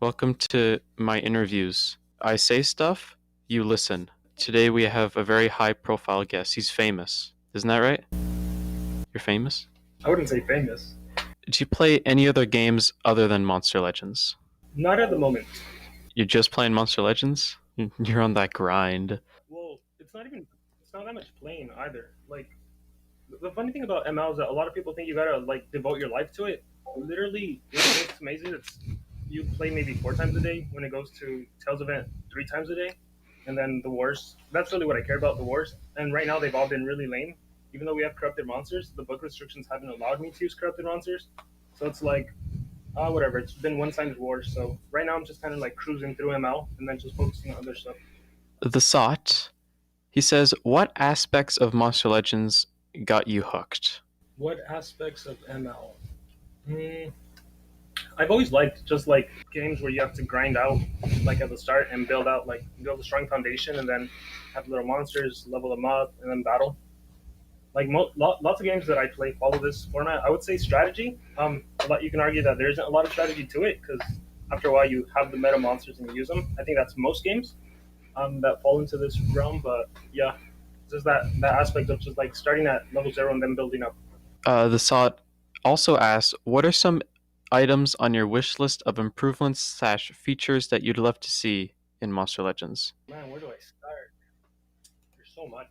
Welcome to my interviews. I say stuff, you listen. Today we have a very high profile guest. He's famous. Isn't that right? You're famous? I wouldn't say famous. Do you play any other games other than Monster Legends? Not at the moment. You're just playing Monster Legends? You're on that grind. Well, it's not that much playing either. Like the funny thing about ML is that a lot of people think you gotta like devote your life to it. Literally, it's amazing. It's you play maybe 4 times a day when it goes to Tails event 3 times a day, and then the wars. That's really what I care about, the wars. And right now they've all been really lame. Even though we have corrupted monsters, the book restrictions haven't allowed me to use corrupted monsters. So it's like whatever. It's been one sided war. So right now I'm just kind of like cruising through ML and then just focusing on other stuff. The Sot, he says, what aspects of Monster Legends got you hooked? What aspects of ML? Hmm, I've always liked just like games where you have to grind out like at the start and build a strong foundation and then have little monsters, level them up, and then battle. Like lots of games that I play follow this format. I would say strategy. You can argue that there isn't a lot of strategy to it because after a while you have the meta monsters and you use them. I think that's most games that fall into this realm. But yeah, just that aspect of just like starting at level 0 and then building up. The Sot also asks, what are some items on your wish list of improvements slash features that you'd love to see in Monster Legends? Man, where do I start? There's so much.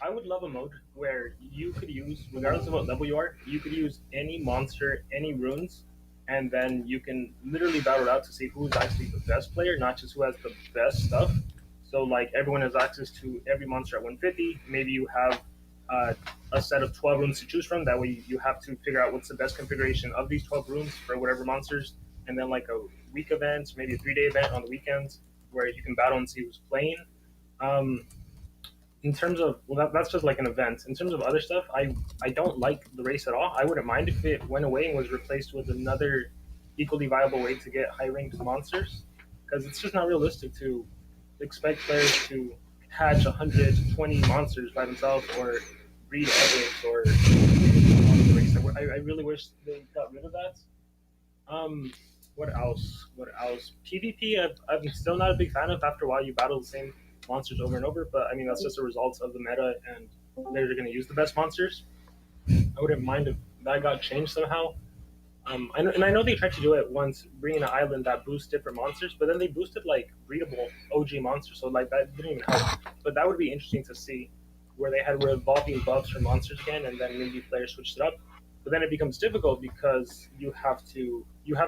I would love a mode where you could use, regardless of what level you are, you could use any monster, any runes, and then you can literally battle it out to see who's actually the best player, not just who has the best stuff. So, like, everyone has access to every monster at 150. Maybe you have uh, a set of 12 runes to choose from. That way, you have to figure out what's the best configuration of these 12 runes for whatever monsters. And then, like, a week event, maybe a 3 day event on the weekends where you can battle and see who's playing. Um, in terms of that's just like an event. In terms of other stuff, I don't like the race at all. I wouldn't mind if it went away and was replaced with another equally viable way to get high ranked monsters, because it's just not realistic to expect players to hatch 120 monsters by themselves or breed epics or the race. I really wish they got rid of that. Um, what else? What else? PvP, I'm still not a big fan of. After a while, you battle the same monsters over and over. But I mean, that's just a result of the meta, and they're going to use the best monsters. I wouldn't mind if that got changed somehow. And I know they tried to do it once, bringing an island that boosts different monsters, but then they boosted like breedable OG monsters, so like that didn't even help. But that would be interesting to see, where they had revolving buffs for monsters again, and then maybe players switched it up. But then it becomes difficult because you have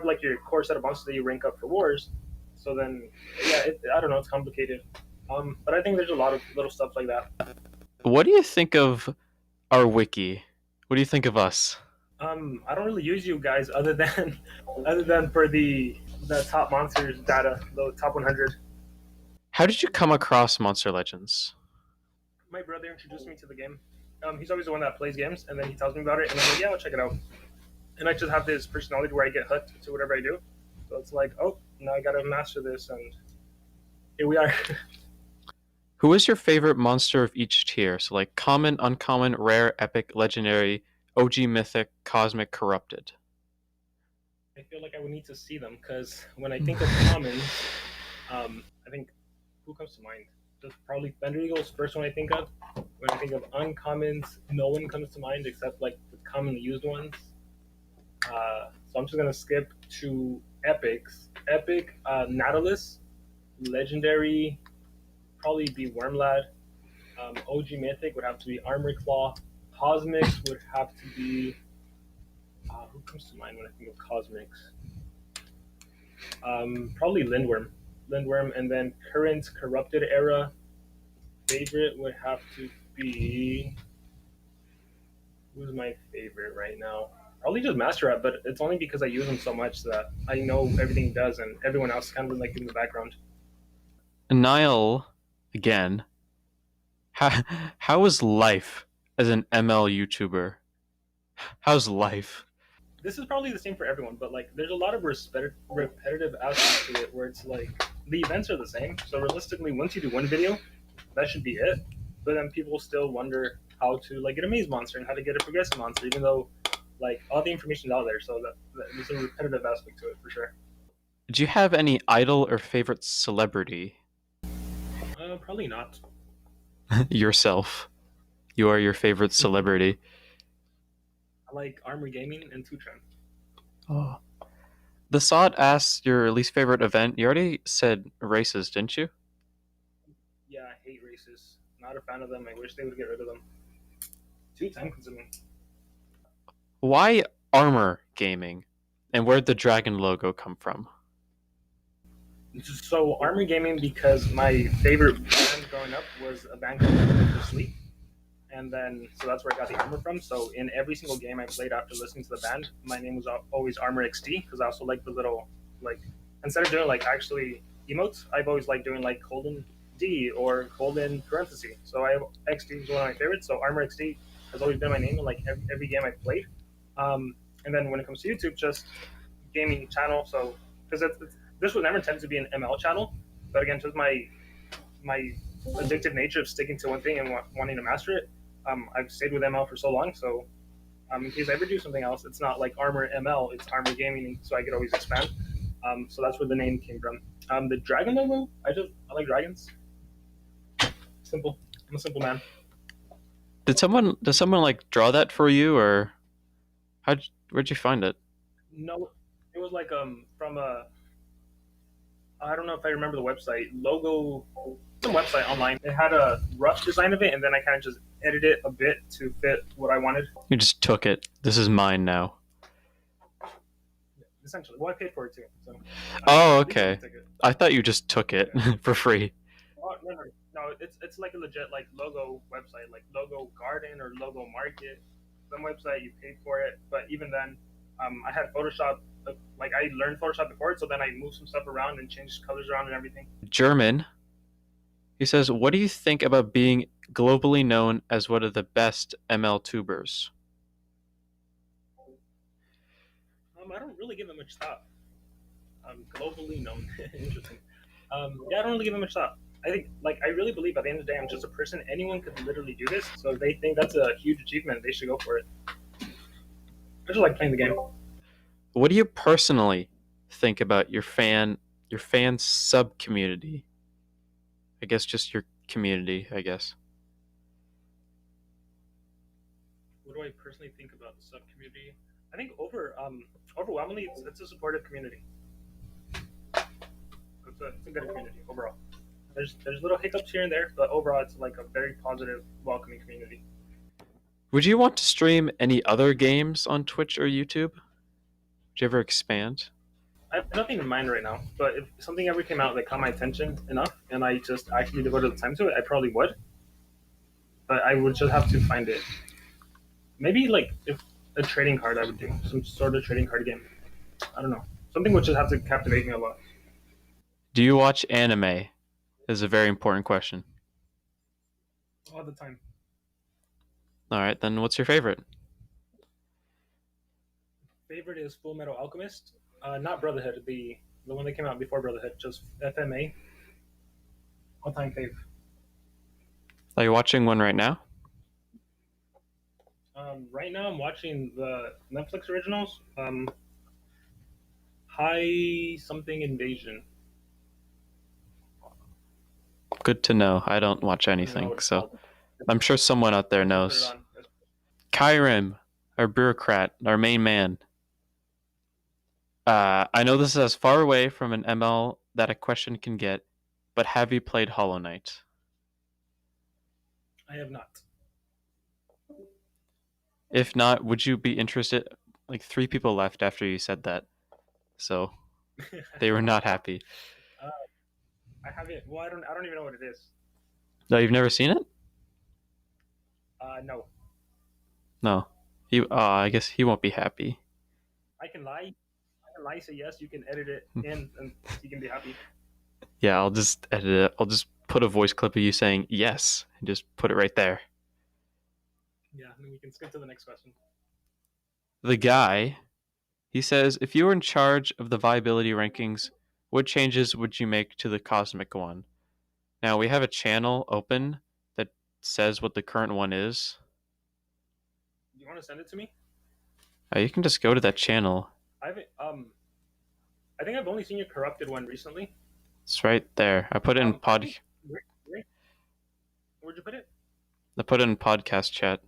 like your core set of monsters that you rank up for wars. So then, yeah, I don't know, it's complicated. But I think there's a lot of little stuff like that. What do you think of our wiki? What do you think of us? I don't really use you guys other than other than for the top monsters data, the top 100. How did you come across Monster Legends? My brother introduced me to the game. He's always the one that plays games, and then he tells me about it, and I'm like, yeah, I'll check it out. And I just have this personality where I get hooked to whatever I do. So it's like, oh, now I gotta master this, and here we are. Who is your favorite monster of each tier? So, like common, uncommon, rare, epic, legendary, OG, mythic, cosmic, corrupted. I feel like I would need to see them because when I think of commons, I think who comes to mind? Just probably Thunder Eagle is the first one I think of. When I think of uncommons, no one comes to mind except like the commonly used ones. So I'm just gonna skip to epics. Epic, Nautilus, legendary, probably be Wormlad. OG Mythic would have to be Armor Claw. Cosmics would have to be. Who comes to mind when I think of Cosmics? Probably Lindworm. Lindworm, and then current Corrupted era favorite would have to be. Who's my favorite right now? Probably just Master Rap, but it's only because I use them so much that I know everything he does, and everyone else kind of like in the background. Niall, again, how, how is life as an ML YouTuber? How's life? This is probably the same for everyone, but like there's a lot of repetitive aspects to it where it's like the events are the same. So realistically, once you do one video, that should be it. But then people still wonder how to like get a maze monster and how to get a progressive monster, even though like all the information is out there. So that there's a repetitive aspect to it for sure. Do you have any idol or favorite celebrity? Probably not. Yourself. You are your favorite I celebrity. like ArmorGaming and Tutron. Oh. The Sod asks your least favorite event. You already said races, didn't you? Yeah, I hate races. Not a fan of them. I wish they would get rid of them. Too time consuming. Why Armor Gaming? And where'd the dragon logo come from? So Armor Gaming because my favorite band growing up was a band called Never Been to Sleep, and then so that's where I got the armor from. So in every single game I played after listening to the band, my name was always Armor XD because I also like the little like instead of doing like actually emotes, I've always liked doing like colon D or colon parenthesis. So I have XD is one of my favorites. So Armor XD has always been my name in like every game I've played. And then when it comes to YouTube, just gaming channel. So because this was never intended to be an ML channel, but again, just my addictive nature of sticking to one thing and wanting to master it, I've stayed with ML for so long. So in case I ever do something else, it's not like Armor ML, it's Armor Gaming, so I could always expand. So that's where the name came from. The dragon logo, I like dragons. Simple. I'm a simple man. Did someone like draw that for you, or where'd you find it? No, it was like from a I don't know if I remember the website logo, some website online. It had a rough design of it, and then I kind of just edited it a bit to fit what I wanted. You just took it. This is mine now. Essentially, well, I paid for it too, so Oh, at least someone okay. took it. I thought you just took it Yeah. for free. Oh, no, it's like a legit like logo website, like Logo Garden or Logo Market. Some website you paid for it, but even then, I had Photoshop. Like I learned Photoshop before, so then I moved some stuff around and changed colors around and everything. German. He says, "What do you think about being globally known as one of the best ML tubers?" I don't really give it much thought. Globally known. Interesting. Yeah, I don't really give it much thought. I think, like, I really believe at the end of the day, I'm just a person. Anyone could literally do this. So if they think that's a huge achievement, they should go for it. I just like playing the game. What do you personally think about your fan sub community? I guess just your community, I guess. What do I personally think about the sub community? I think overwhelmingly, it's a supportive community. It's a good community overall. There's little hiccups here and there, but overall, it's like a very positive, welcoming community. Would you want to stream any other games on Twitch or YouTube? Would you ever expand? I have nothing in mind right now, but if something ever came out that caught my attention enough, and I just actually devoted the time to it, I probably would. But I would just have to find it. Maybe like if a trading card, I would do some sort of trading card game. I don't know, something which would have to captivate me a lot Do you watch anime? Is a very important question. all the time. All right, then what's your favorite? Favorite is Full Metal Alchemist, not Brotherhood, the one that came out before Brotherhood, just FMA. All time fave. Are you watching one right now? Right now, I'm watching the Netflix originals. High something invasion. Good to know. I don't watch I don't even know anything, what it's so called. I'm sure someone out there I should put it knows. on. Kyrim, our bureaucrat, our main man. I know this is as far away from an ML that a question can get, but have you played Hollow Knight? I have not. If not, would you be interested? Like three people left after you said that, so they were not happy. uh, I haven't. Well, I don't even know what it is. No, you've never seen it? No. No. He. I guess he won't be happy. I can lie. I can lie. Say yes. You can edit it in, and you can be happy. Yeah, I'll just edit it. I'll just put a voice clip of you saying yes and just put it right there. Yeah, and then we can skip to the next question. The guy, he says, if you were in charge of the viability rankings, what changes would you make to the cosmic one? Now, we have a channel open that says what the current one is. Do you want to send it to me? You can just go to that channel. I haven't. I think I've only seen your corrupted one recently. It's right there. I put it in I pod. think where'd you put it? I put it in podcast chat.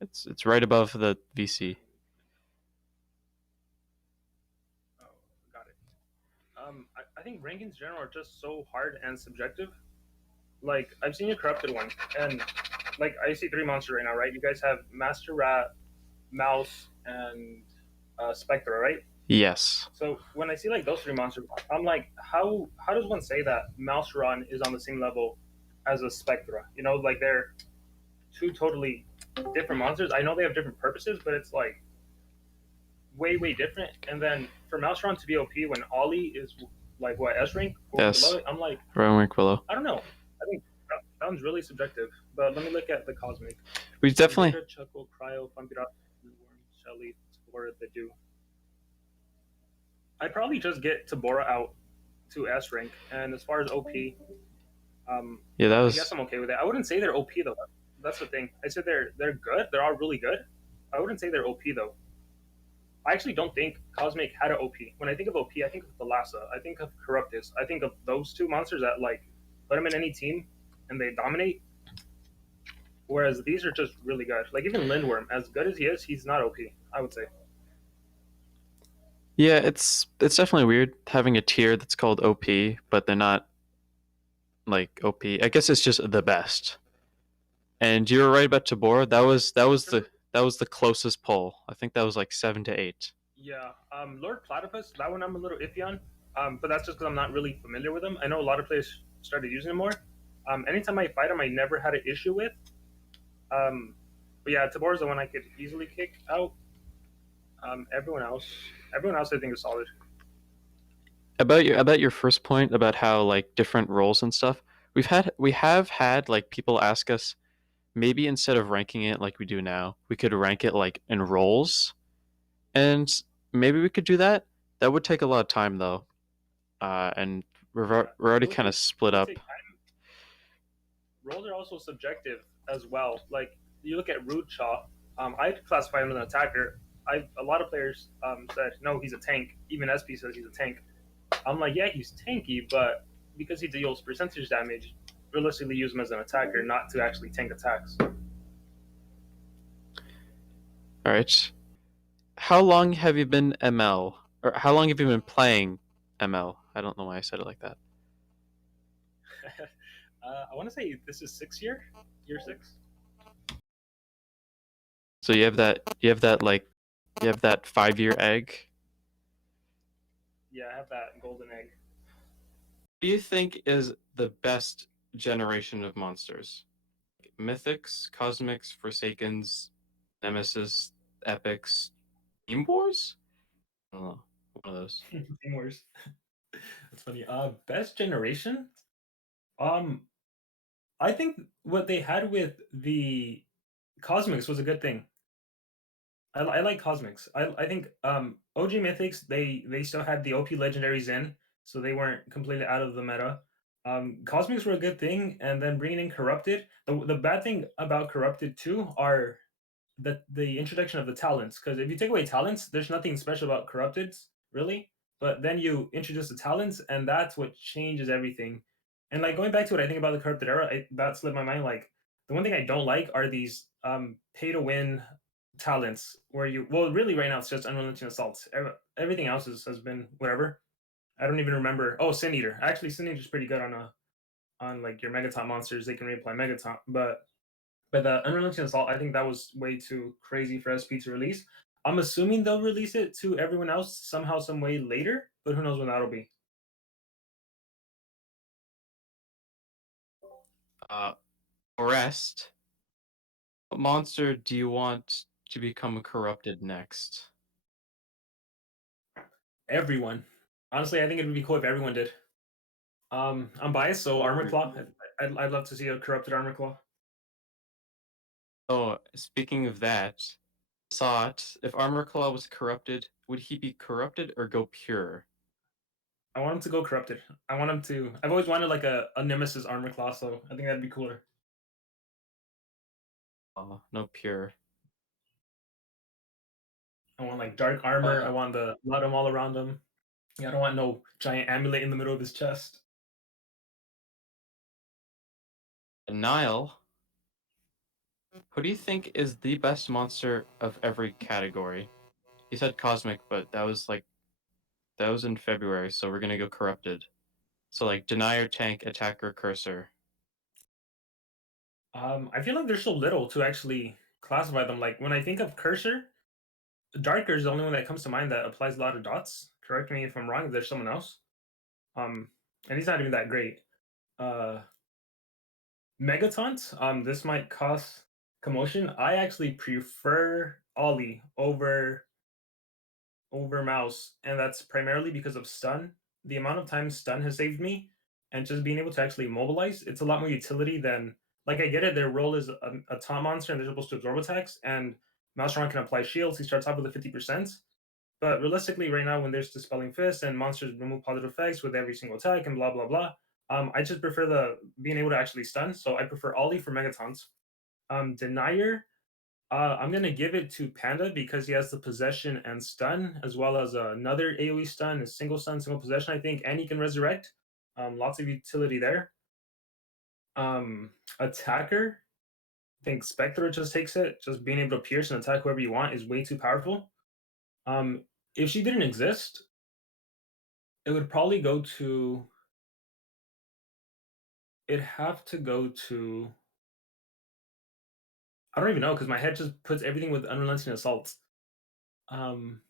It's right above the VC. Oh, got it. I think rankings in general are just so hard and subjective. Like I've seen your corrupted one, and like I see three monsters right now, right? You guys have Master Rat, Mouse, and Spectra, right? Yes. So when I see like those three monsters, I'm like, how does one say that Mouse Run is on the same level as a Spectra? You know, like they're two totally different monsters. I know they have different purposes, but it's like way different. And then for Mouse Run to be OP when Ollie is like what S rank or below Yes. it, I'm like, Rowan Willow. I don't know. I think that sounds really subjective. But let me look at the Cosmic. We definitely. Beta, Chuckle, Cryo, Funky Worm, Shelly, Spore, the Do. I'd probably just get Tabora out to S rank. And as far as OP, Yeah, that I guess was. I'm okay with it. I wouldn't say they're OP though. That's the thing. I said they're good. They're all really good. I wouldn't say they're OP though. I actually don't think Cosmic had an OP. When I think of OP, I think of Thalassa. I think of Corruptus. I think of those two monsters that like put them in any team and they dominate. Whereas these are just really good. Like even Lindworm, as good as he is, he's not OP. I would say. Yeah, it's definitely weird having a tier that's called OP, but they're not like OP. I guess it's just the best. And you were right about Tabor. That was the closest poll. I think that was like 7 to 8. Yeah, Lord Platypus. That one I'm a little iffy on. But that's just because I'm not really familiar with him. I know a lot of players started using him more. Anytime I fight him, I never had an issue with. Um, but yeah, Tabor's the one I could easily kick out. Everyone else, I think is solid. About your first point about how like different roles and stuff. We have had like people ask us maybe instead of ranking it like we do now, we could rank it like in roles, and maybe we could do that. That would take a lot of time though, and Yeah, we're already it would kind of take split it would up. take time. Roles are also subjective as well. Like you look at Rude Shaw. I'd classify him as an attacker. A lot of players said no, he's a tank. Even SP says he's a tank. I'm like, yeah, he's tanky, but because he deals percentage damage, realistically use him as an attacker, not to actually tank attacks. All right. How long have you been ML, or how long have you been playing ML? I don't know why I said it like that. I want to say this is year six. So you have that 5 year egg. Yeah, I have that golden egg. What do you think is the best generation of monsters? Mythics, Cosmics, Forsakens, Nemesis, Epics, Team Wars? I don't know. One of those. Team Wars. That's funny. Best generation. Um, I think what they had with the Cosmics was a good thing. I like Cosmics. I think OG Mythics they still had the OP legendaries in, so they weren't completely out of the meta. Cosmics were a good thing, and then bringing in Corrupted. The bad thing about Corrupted too are the introduction of the talents. Because if you take away talents, there's nothing special about Corrupteds really. But then you introduce the talents, and that's what changes everything. And like going back to what I think about the Corrupted era, that slipped my mind. Like the one thing I don't like are these pay to win talents where you well really right now it's just unrelenting assault. Everything else has been whatever. I don't even remember. Oh, Sin Eater. Actually, Sin Eater's pretty good on like your Megaton monsters. They can reapply Megaton, but the Unrelenting Assault, I think that was way too crazy for SP to release. I'm assuming they'll release it to everyone else somehow, some way later, but who knows when that'll be. Uh, Rest. What monster do you want to become corrupted next? Everyone. Honestly, I think it would be cool if everyone did. I'm biased, so Armor Claw. I'd love to see a corrupted Armor Claw. Oh, speaking of that, thought if Armor Claw was corrupted, would he be corrupted or go pure? I want him to go corrupted. I want him to. I've always wanted like a Nemesis Armor Claw, so I think that'd be cooler. Oh, no pure. I want like dark armor. I Uh, want the blood all around him. Yeah, I don't want no giant amulet in the middle of his chest. Nile, who do you think is the best monster of every category? He said cosmic, but that was in February, so we're gonna go corrupted. So like denier, tank, attacker, cursor. I feel like there's so little to actually classify them. Like when I think of cursor, darker is the only one that comes to mind that applies a lot of dots. Correct me if I'm wrong. If there's someone else, um, and he's not even that great. Uh, Megataunt, this might cause commotion. I actually prefer Ollie over mouse, and that's primarily because of stun. The amount of times stun has saved me, and just being able to actually mobilize, it's a lot more utility than like I get it. Their role is a taunt monster, and they're supposed to absorb attacks. And Maelstrom can apply shields. He starts off with a 50%. But realistically, right now, when there's Dispelling Fist and monsters remove positive effects with every single attack and blah blah blah, I just prefer the being able to actually stun. So I prefer Ollie for Megatons. Denier, I'm gonna give it to Panda because he has the possession and stun, as well as another AOE stun, a single stun, single possession, I think, and he can resurrect. Lots of utility there. Attacker, I think Spectre just takes it. Just being able to pierce and attack whoever you want is way too powerful. Um, if she didn't exist, it would probably go to. It'd have to go to. I don't even know because my head just puts everything with unrelenting assault. Um,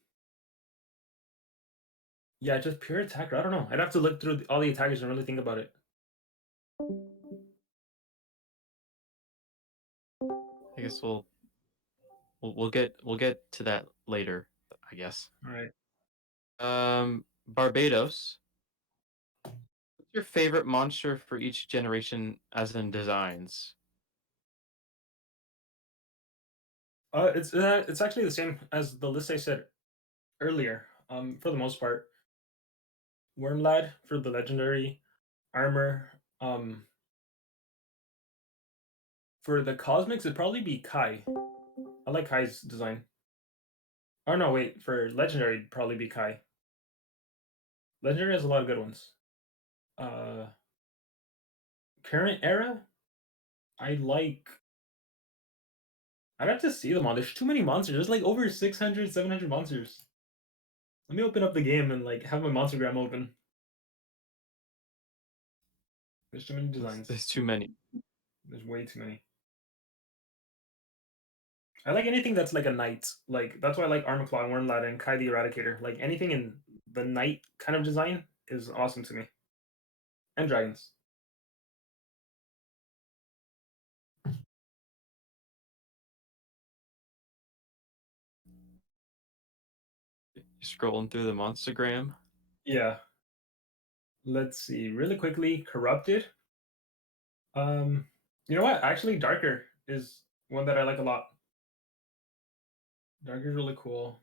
yeah, just pure attacker. I don't know. I'd have to look through all the attackers and really think about it. I guess we'll get to that later, I guess. All right. Barbados. What's your favorite monster for each generation as in designs? It's actually the same as the list I said earlier. For the most part, Wormlad for the legendary armor. For the cosmics, it'd probably be Kai. I like Kai's design. Oh no, wait. For legendary, it'd probably be Kai. Legendary has a lot of good ones. Uh, Current era, I like. I'd have to see them all. There's too many monsters. There's like over 600, 700 monsters. Let me open up the game and like have my monstergram open. There's too many designs. There's too many. There's way too many. I like anything that's like a knight. Like that's why I like Armor Claw and Wormlad and Kai the Eradicator. Like anything in the knight kind of design is awesome to me. And dragons. You're scrolling through the monstergram. Yeah. Let's see. Really quickly, Corrupted. Um, you know what? Actually, Darker is one that I like a lot. Darker is really cool.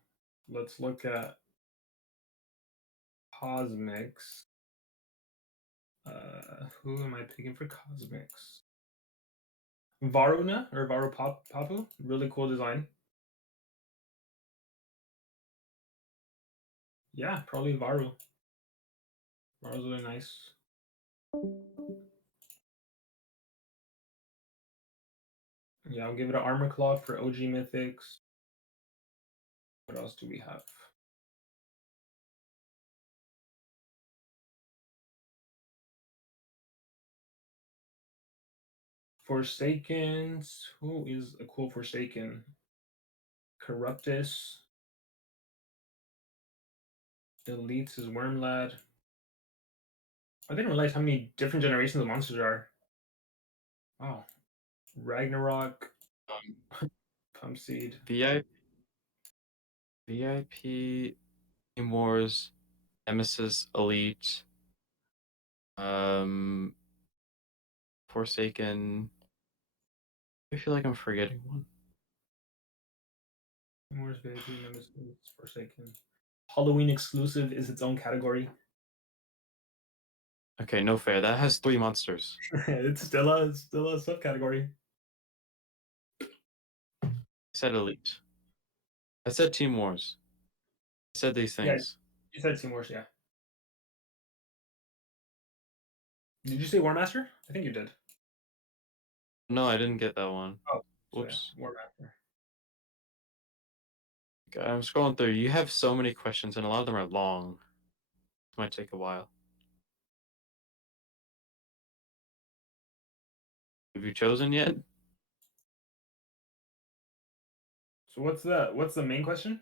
Let's look at Cosmics. Who am I picking for Cosmics? Varuna or Papu. Really cool design. Yeah, probably Varu. Varu's really nice. Yeah, I'll give it an Armor Claw for OG Mythics. What else do we have? Forsakens. Who is a cool Forsaken? Corruptus. Elites is Wormlad. I didn't realize how many different generations of monsters there are. Wow. Ragnarok, Um, Pump Seed. VIP, Team Wars, Nemesis, Elite, um, Forsaken. I feel like I'm forgetting one. Wars, VIP, Nemesis, Forsaken. Halloween exclusive is its own category. Okay, no fair. That has three monsters. It's still a subcategory. I said Elite. I said Team Wars. I said these Yeah, things. you said Team Wars, yeah. Did you say War Master? I think you did. No, I didn't get that one. Oh, so yeah, Whoops. War Master. I'm scrolling through. You have so many questions, and a lot of them are long. This might take a while. Have you chosen yet? So what's the main question?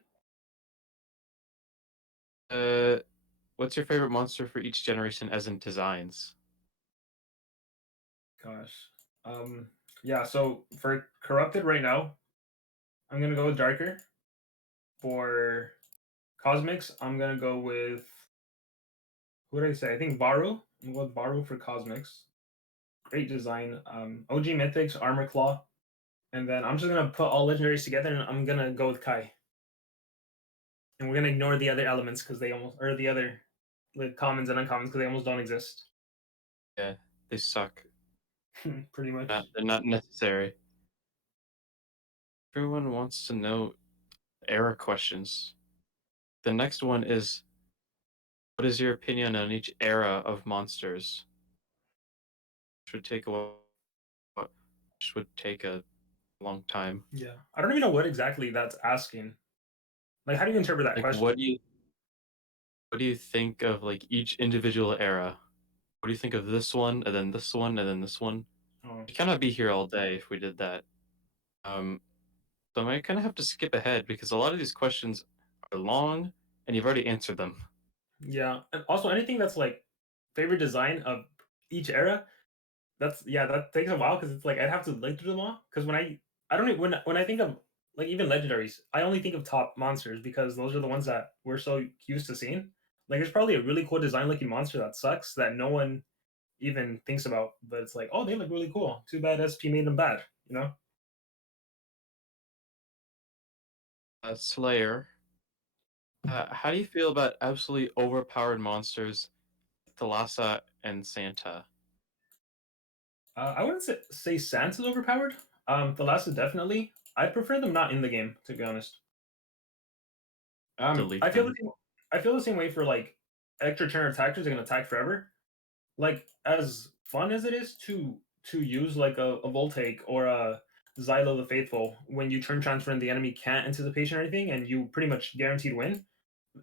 Uh, what's your favorite monster for each generation, as in designs? Gosh. Yeah, so for corrupted right now, I'm gonna go with darker. For cosmics, I'm gonna go with who did I say? I think Baru. I'm gonna go with Baru for cosmics. Great design. OG Mythics, Armor Claw. And then I'm just gonna put all legendaries together and I'm gonna go with Kai. And we're gonna ignore the other elements because they almost or the other like commons and uncommons because they almost don't exist. Yeah, they suck. Pretty much. They're not necessary. Everyone wants to know era questions. The next one is, what is your opinion on each era of monsters? Which would take a which would take a long time. Yeah. I don't even know what exactly that's asking. Like how do you interpret that Like, question? what do you think of like each individual era? What do you think of this one, and then this one, and then this one? Oh. We cannot be here all day if we did that. Um, so I might kind of have to skip ahead because a lot of these questions are long, and you've already answered them. Yeah. And also anything that's like favorite design of each era, that's yeah, that takes a while because it's like I'd have to look through them all. Because I don't even, when I think of like even legendaries, I only think of top monsters because those are the ones that we're so used to seeing. Like there's probably a really cool design looking monster that sucks that no one even thinks about, but it's like, oh, they look really cool. Too bad SP made them bad, you know? Slayer, how do you feel about absolutely overpowered monsters, Thalassa and Santa? I wouldn't say Sansa's overpowered. The last is definitely. I prefer them not in the game, to be honest. Delete I feel them. I feel the same way for like extra turn attackers are gonna attack forever. Like as fun as it is to use like a Voltaic or a Xylo the Faithful when you turn transfer and the enemy can't anticipation or anything and you pretty much guaranteed win.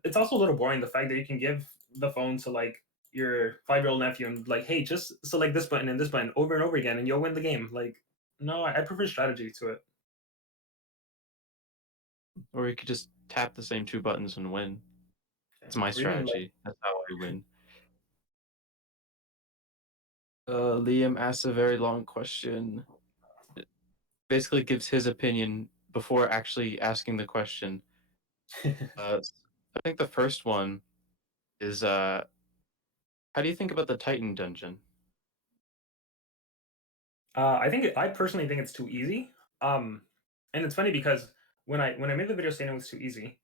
It's also a little boring the fact that you can give the phone to like your 5-year-old nephew and like, hey, just select this button and this button over and over again and you'll win the game. Like, no, I prefer strategy to it. Or you could just tap the same two buttons and win. Yeah. It's my Or even like strategy. That's how I win. Liam asks a very long question. It basically gives his opinion before actually asking the question. I think the first one is, how do you think about the Titan dungeon? I personally think it's too easy. Um, and it's funny because when I made the video saying it was too easy,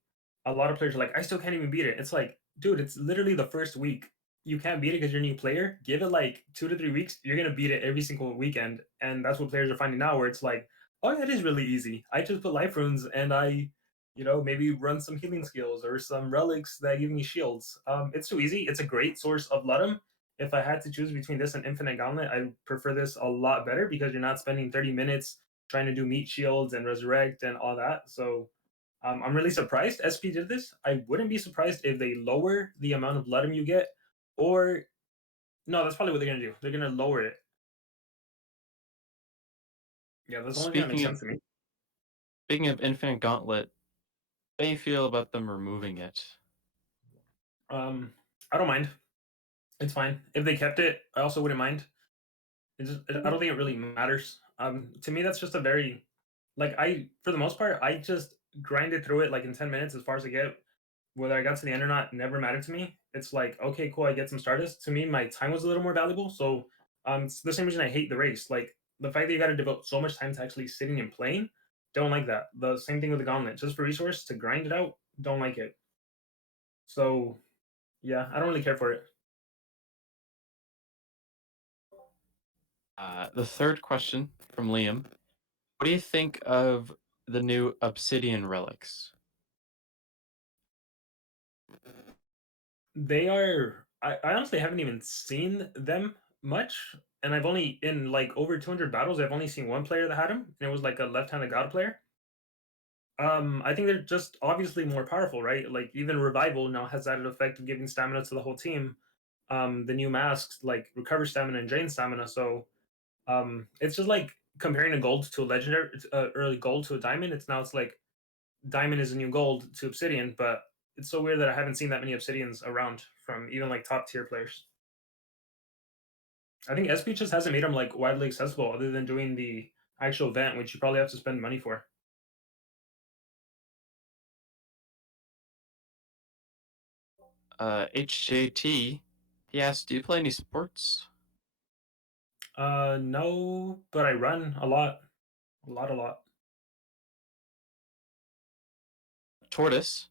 a lot of players are like, I still can't even beat it. It's like, dude, it's literally the first week. You can't beat it because you're a new player. Give it like 2 to 3 weeks, you're gonna beat it every single weekend, and that's what players are finding now. Where it's like, oh yeah, it is really easy. I just put life runes and I, maybe run some healing skills or some relics that give me shields. It's too easy. It's a great source of Ludum. If I had to choose between this and Infinite Gauntlet, I prefer this a lot better because you're not spending 30 minutes trying to do meat shields and resurrect and all that. So I'm really surprised SP did this. I wouldn't be surprised if they lower the amount of Ludum you get, or no, that's probably what they're gonna do. They're gonna lower it. Yeah, that's the only thing that makes Speaking of sense to me. speaking of Infinite Gauntlet, how do you feel about them removing it? Um, I don't mind. It's fine if they kept it. I also wouldn't mind. I don't think it really matters. To me, that's just a very like I for the most part I just grinded through it like in 10 minutes as far as I get. Whether I got to the end or not never mattered to me. It's like okay, cool, I get some Stardust. To me, my time was a little more valuable. So it's the same reason I hate the race. Like the fact that you got to devote so much time to actually sitting and playing, don't like that. The same thing with the Gauntlet, just for resource to grind it out, don't like it. So yeah, I don't really care for it. The third question from Liam: what do you think of the new Obsidian relics? They are. I honestly haven't even seen them. much, and I've only in like over 200 battles, I've only seen one player that had him, and it was like a left-handed god player. I think they're just obviously more powerful, right? Like even revival now has that effect of giving stamina to the whole team. The new masks like recover stamina and drain stamina, so it's just like comparing a gold to a legendary, early gold to a diamond. It's like diamond is a new gold to obsidian, but it's so weird that I haven't seen that many obsidians around from even like top tier players. I think SP just hasn't made them like widely accessible other than doing the actual event, which you probably have to spend money for. HJT, he asked, "Do you play any sports?" No, but I run a lot, a lot. Tortoise,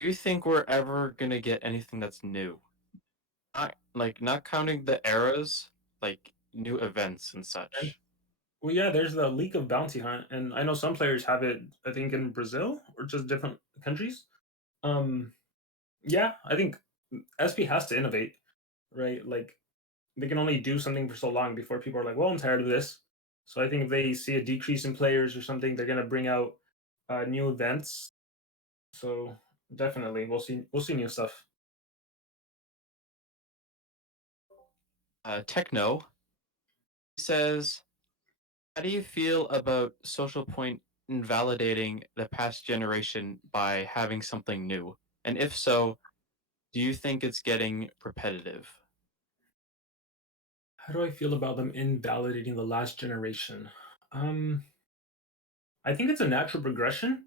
do you think we're ever gonna get anything that's new? Not counting the eras, like new events and And such. well, yeah, there's the League of Bounty Hunt, and I know some players have it. I think in Brazil or just different countries. Um, yeah, I think SP has to innovate, right? Like they can only do something for so long before people are like, "Well, I'm tired of this." So I think if they see a decrease in players or something, they're gonna bring out new events. So definitely, we'll see new stuff. Techno says, "How do you feel about Social Point invalidating the past generation by having something new? And if so, do you think it's getting repetitive?" How do I feel about them invalidating the last generation? Um, I think it's a natural progression.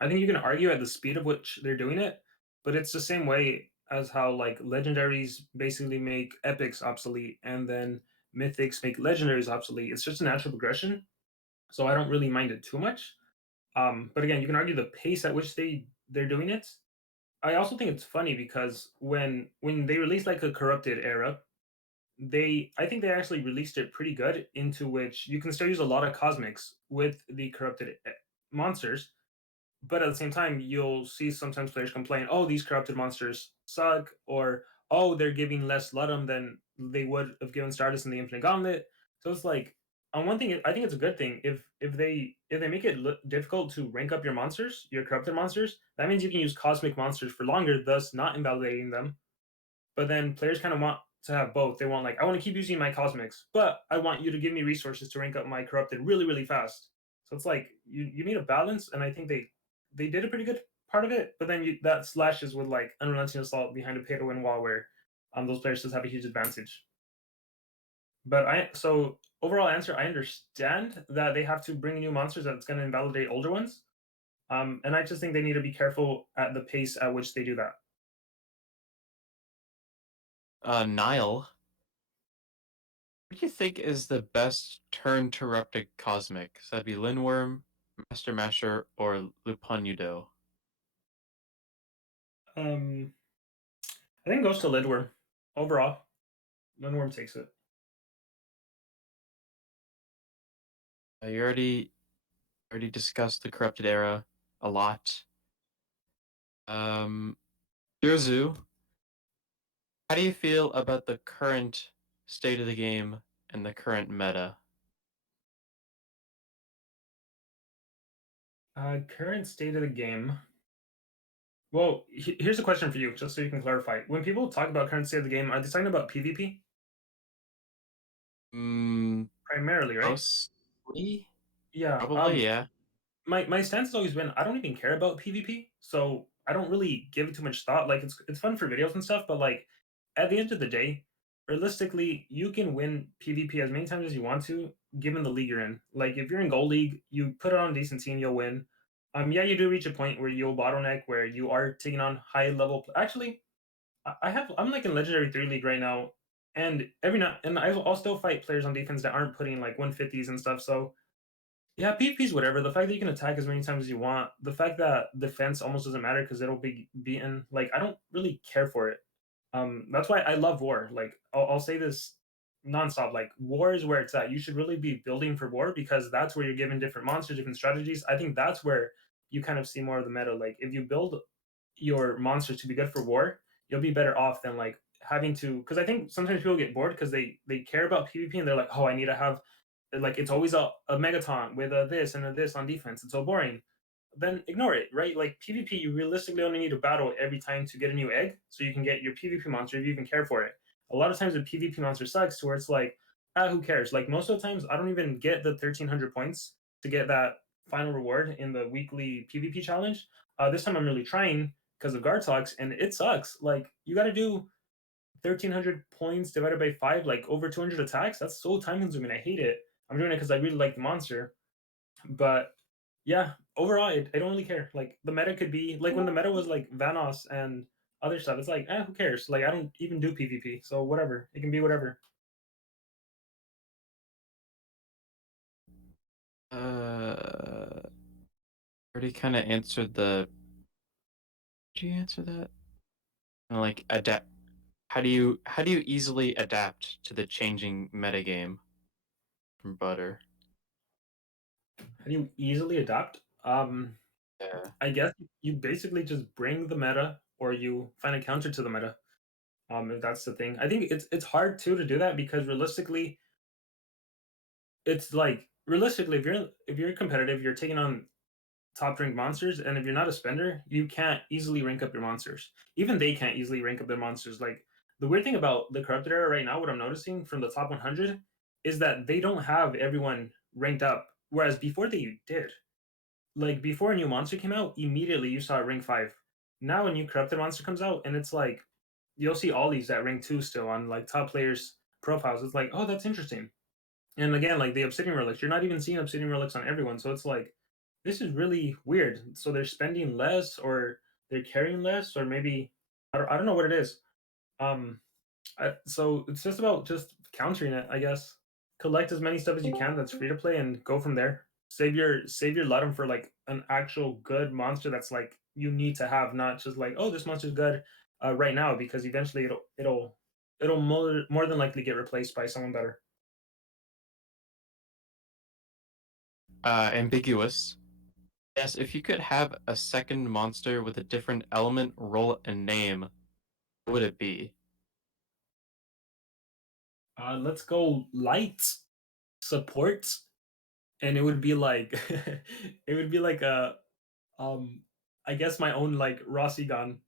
I think you can argue at the speed of which they're doing it, but it's the same way as how like legendaries basically make epics obsolete and then mythics make legendaries obsolete. It's just a natural progression. So I don't really mind it too much. But again, you can argue the pace at which they're doing it. I also think it's funny because when they release like a corrupted era, they I think they actually released it pretty good into which you can still use a lot of cosmics with the corrupted monsters, but at the same time you'll see sometimes players complain, oh, these corrupted monsters suck, or oh, they're giving less ludum than they would have given Stardust in the Infinite Gauntlet. So it's like on one thing I think it's a good thing if they make it difficult to rank up your monsters, your corrupted monsters, that means you can use cosmic monsters for longer, thus not invalidating them. But then players kind of want to have both. They want like, I want to keep using my cosmics, but I want you to give me resources to rank up my corrupted really, really fast. So it's like you need a balance, and I think they did a pretty good part of it. But then that slashes with like unrelenting assault behind a pay to win wall where those players just have a huge advantage. But so overall answer, I understand that they have to bring new monsters that's going to invalidate older ones. And I just think they need to be careful at the pace at which they do that. Nile, what do you think is the best turn-interrupted cosmic? So that'd be Lindworm, Master Masher, or Lupanudo. Um, I think it goes to Lidworm overall. Lindworm takes it. You already discussed the corrupted era a lot. Um, Yozu, how do you feel about the current state of the game and the current meta? Current state of the game. Well, here's a question for you, just so you can clarify. When people talk about current state of the game, are they talking about PvP Mm, primarily, right? mostly, Yeah. probably, yeah. My stance has always been I don't even care about PvP, so I don't really give it too much thought. Like it's fun for videos and stuff, but like at the end of the day, realistically, you can win PvP as many times as you want to, given the league you're in. Like if you're in Gold League, you put it on a decent team, you'll win. Yeah, you do reach a point where you'll bottleneck, where you are taking on high level. Actually, I'm like in Legendary 3 League right now, and every now and I'll still fight players on defense that aren't putting like 150s and stuff. So yeah, PvP's whatever. The fact that you can attack as many times as you want, the fact that defense almost doesn't matter because it'll be beaten. Like I don't really care for it. That's why I love war. Like I'll say this nonstop. Like war is where it's at. You should really be building for war because that's where you're given different monsters, different strategies. I think that's where you kind of see more of the meta. Like if you build your monsters to be good for war, you'll be better off than like having to, because I think sometimes people get bored because they care about PvP and they're like, oh, I need to have, like, it's always a megaton with a this and a this on defense. It's so boring. Then ignore it, right? Like PvP, you realistically only need to battle every time to get a new egg, so you can get your PvP monster if you even care for it. A lot of times the PvP monster sucks to where it's like, ah, who cares? Like most of the times, I don't even get the 1,300 points to get that final reward in the weekly PvP challenge. This time I'm really trying because of guard talks, and it sucks. Like you got to do 1,300 points divided by five, like over 200 attacks. That's so time consuming. I hate it. I'm doing it because I really like the monster, but yeah, overall, I don't really care. Like the meta could be like when the meta was like Vanos and other stuff. It's like, who cares? Like I don't even do PvP, so whatever. It can be whatever. Already kind of answered the. Did you answer that? Like adapt. How do you easily adapt to the changing metagame from Butter? How do you easily adapt? Yeah. I guess you basically just bring the meta, or you find a counter to the meta. If that's the thing, I think it's hard too to do that because realistically, it's like realistically, if you're competitive, you're taking on top ranked monsters, and if you're not a spender, you can't easily rank up your monsters. Even they can't easily rank up their monsters. Like the weird thing about the corrupted era right now, what I'm noticing from the top 100 is that they don't have everyone ranked up, whereas before they did. Like before a new monster came out, immediately you saw it rank 5. Now a new corrupted monster comes out, and it's like you'll see all these at rank 2 still on like top players' profiles. It's like, oh, that's interesting. And again, like the obsidian relics, you're not even seeing obsidian relics on everyone. So it's like, this is really weird. So they're spending less, or they're carrying less, or maybe I don't know what it is. Um, so it's just about just countering it, I guess. Collect as many stuff as you can that's free to play, and go from there. Save your Ludum for like an actual good monster that's like you need to have, not just like, oh, this monster's good right now, because eventually it'll more than likely get replaced by someone better. Ambiguous. Yes, if you could have a second monster with a different element, role, and name, what would it be? Let's go light support, and it would be like it would be like a um I guess my own like Rossi gun.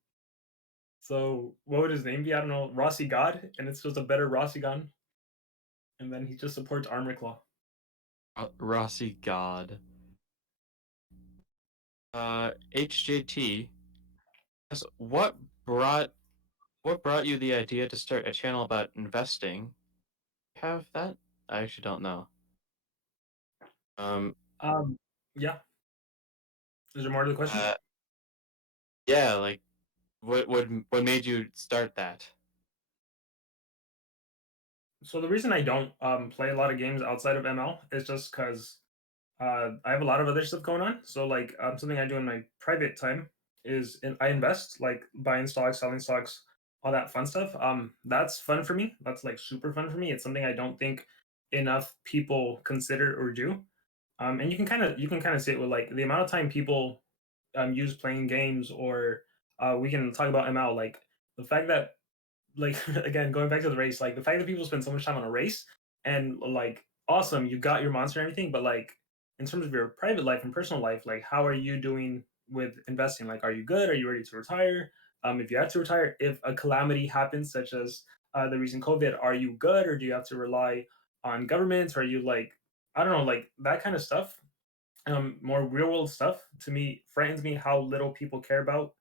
So what would his name be? I don't know, Rossi God, and it's just a better Rossi gun, and then he just supports Armor Claw. Rossi God. HJT. Yes, brought what brought you the idea to start a channel about investing? Have that? I actually don't know. Um, Um, yeah. Is there more to the question? uh, yeah, like what made you start that? So the reason I don't play a lot of games outside of ML is just because I have a lot of other stuff going on. So like something I do in my private time is I invest, like buying stocks, selling stocks, all that fun stuff. That's fun for me. That's like super fun for me. It's something I don't think enough people consider or do. And you can kind of see it with like the amount of time people use playing games, or we can talk about ML, like the fact that, like, again, going back to the race, like the fact that people spend so much time on a race, and like awesome, you got your monster and everything, but like in terms of your private life and personal life, like how are you doing with investing? Like, are you good? Are you ready to retire? If you have to retire, if a calamity happens, such as the recent COVID, are you good, or do you have to rely on governments? Are you like, I don't know, like that kind of stuff, more real world stuff, to me frightens me how little people care about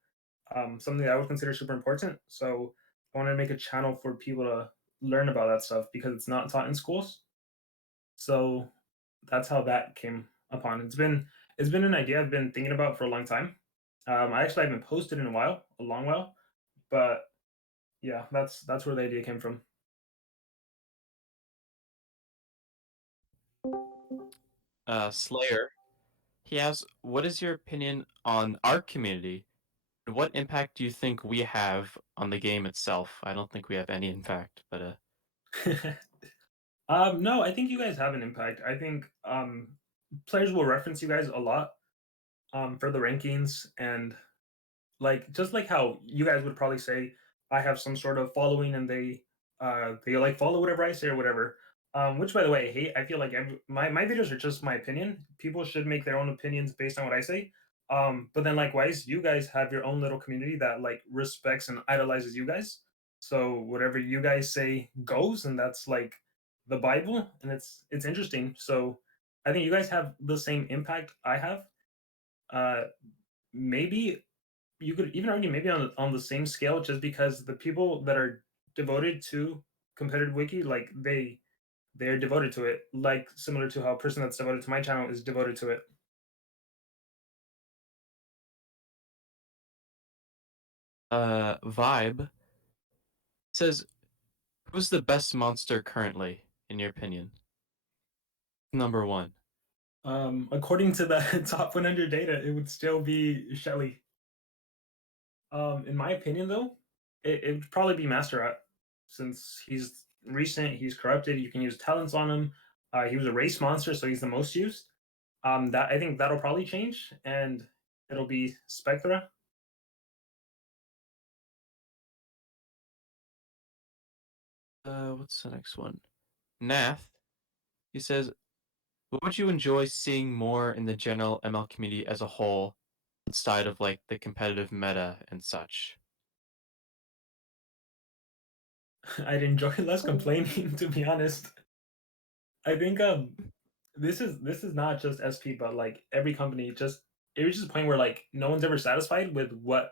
something that I would consider super important. So I want to make a channel for people to learn about that stuff because it's not taught in schools. So that's how that came upon. It's been an idea I've been thinking about for a long time. I actually haven't posted in a long while, but yeah, that's where the idea came from. Slayer. He asks, "What is your opinion on our community? And what impact do you think we have on the game itself?" I don't think we have any impact, but No, I think you guys have an impact. I think players will reference you guys a lot for the rankings, and like just like how you guys would probably say, I have some sort of following and they like follow whatever I say or whatever. Which by the way, I hate. I feel like my videos are just my opinion. People should make their own opinions based on what I say. But then likewise, you guys have your own little community that like respects and idolizes you guys. So whatever you guys say goes, and that's like the Bible, and it's interesting. So I think you guys have the same impact I have. Uh, Maybe you could even argue maybe on the same scale, just because the people that are devoted to competitive wiki, like they're devoted to it, like similar to how a person that's devoted to my channel is devoted to it. Vibe says, who's the best monster currently, in your opinion? Number one. According to the top 100 data, it would still be Shelly. In my opinion, though, it would probably be Master Rat, since he's recent, he's corrupted. You can use talents on him. He was a race monster, so he's the most used. That I think that'll probably change, and it'll be Spectra. What's the next one? Nath. He says, what would you enjoy seeing more in the general ML community as a whole, outside of like the competitive meta and such? I'd enjoy less complaining, to be honest. I think this is not just SP, but like every company just it reaches a point where like no one's ever satisfied with what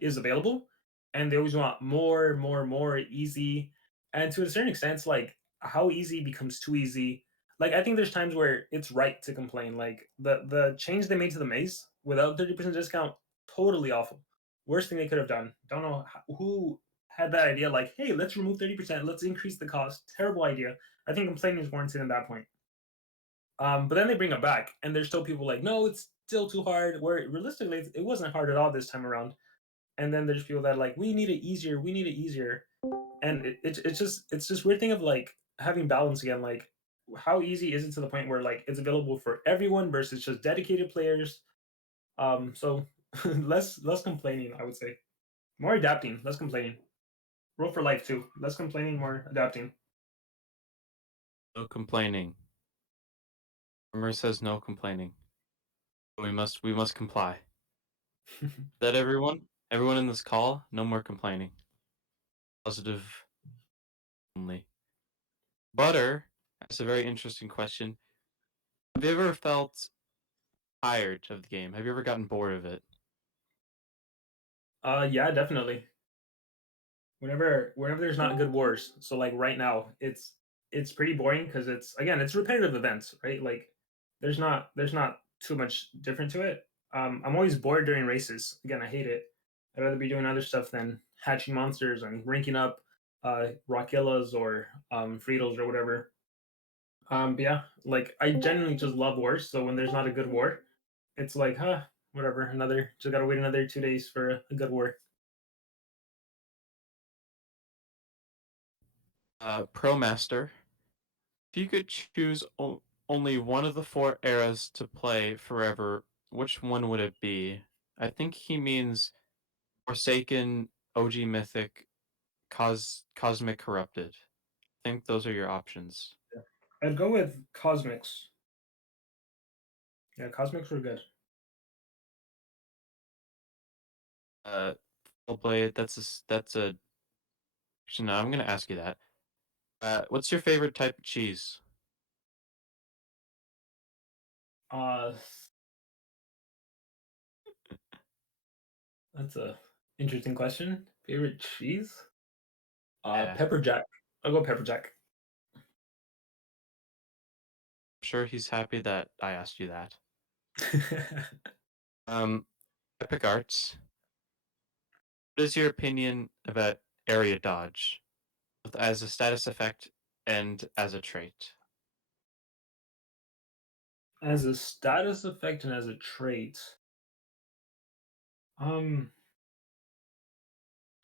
is available, and they always want more, more, more easy. And to a certain extent, like how easy becomes too easy. Like I think there's times where it's right to complain. Like the change they made to the maze without 30% discount, totally awful. Worst thing they could have done. Don't know who had that idea. Like, hey, let's remove 30%. Let's increase the cost. Terrible idea. I think complaining is warranted at that point. But then they bring it back, and there's still people like, no, it's still too hard. Where realistically, it wasn't hard at all this time around. And then there's people that are like, we need it easier, we need it easier, and it's just weird thing of like having balance again. Like, how easy is it to the point where like it's available for everyone versus just dedicated players? So less complaining, I would say, more adapting, less complaining. Rule for life too, less complaining, more adapting. No complaining. Rumor says no complaining. We must comply. That everyone? Everyone in this call, no more complaining. Positive only. Butter asks a very interesting question. Have you ever felt tired of the game? Have you ever gotten bored of it? Yeah, definitely. Whenever there's not good wars, so like right now it's pretty boring because it's repetitive events, right? Like there's not too much different to it. I'm always bored during races. Again, I hate it. I'd rather be doing other stuff than hatching monsters and ranking up Rockillas or Friedels or whatever. But yeah, like I genuinely just love wars. So when there's not a good war, it's like, huh, whatever. Another just gotta wait another 2 days for a good war. Pro Master. If you could choose only one of the four eras to play forever, which one would it be? I think he means Forsaken, OG Mythic, Cosmic Corrupted. I think those are your options. I'd go with Cosmics. Yeah, Cosmics were good. I'll play it. That's a actually, no, I'm gonna ask you that. What's your favorite type of cheese? Uh, that's a interesting question. Favorite cheese? Yeah, Pepper jack. I'll go pepper jack. I'm sure he's happy that I asked you that. Um, Epic Arts. What is your opinion about area dodge, both as a status effect and as a trait? As a status effect and as a trait, um,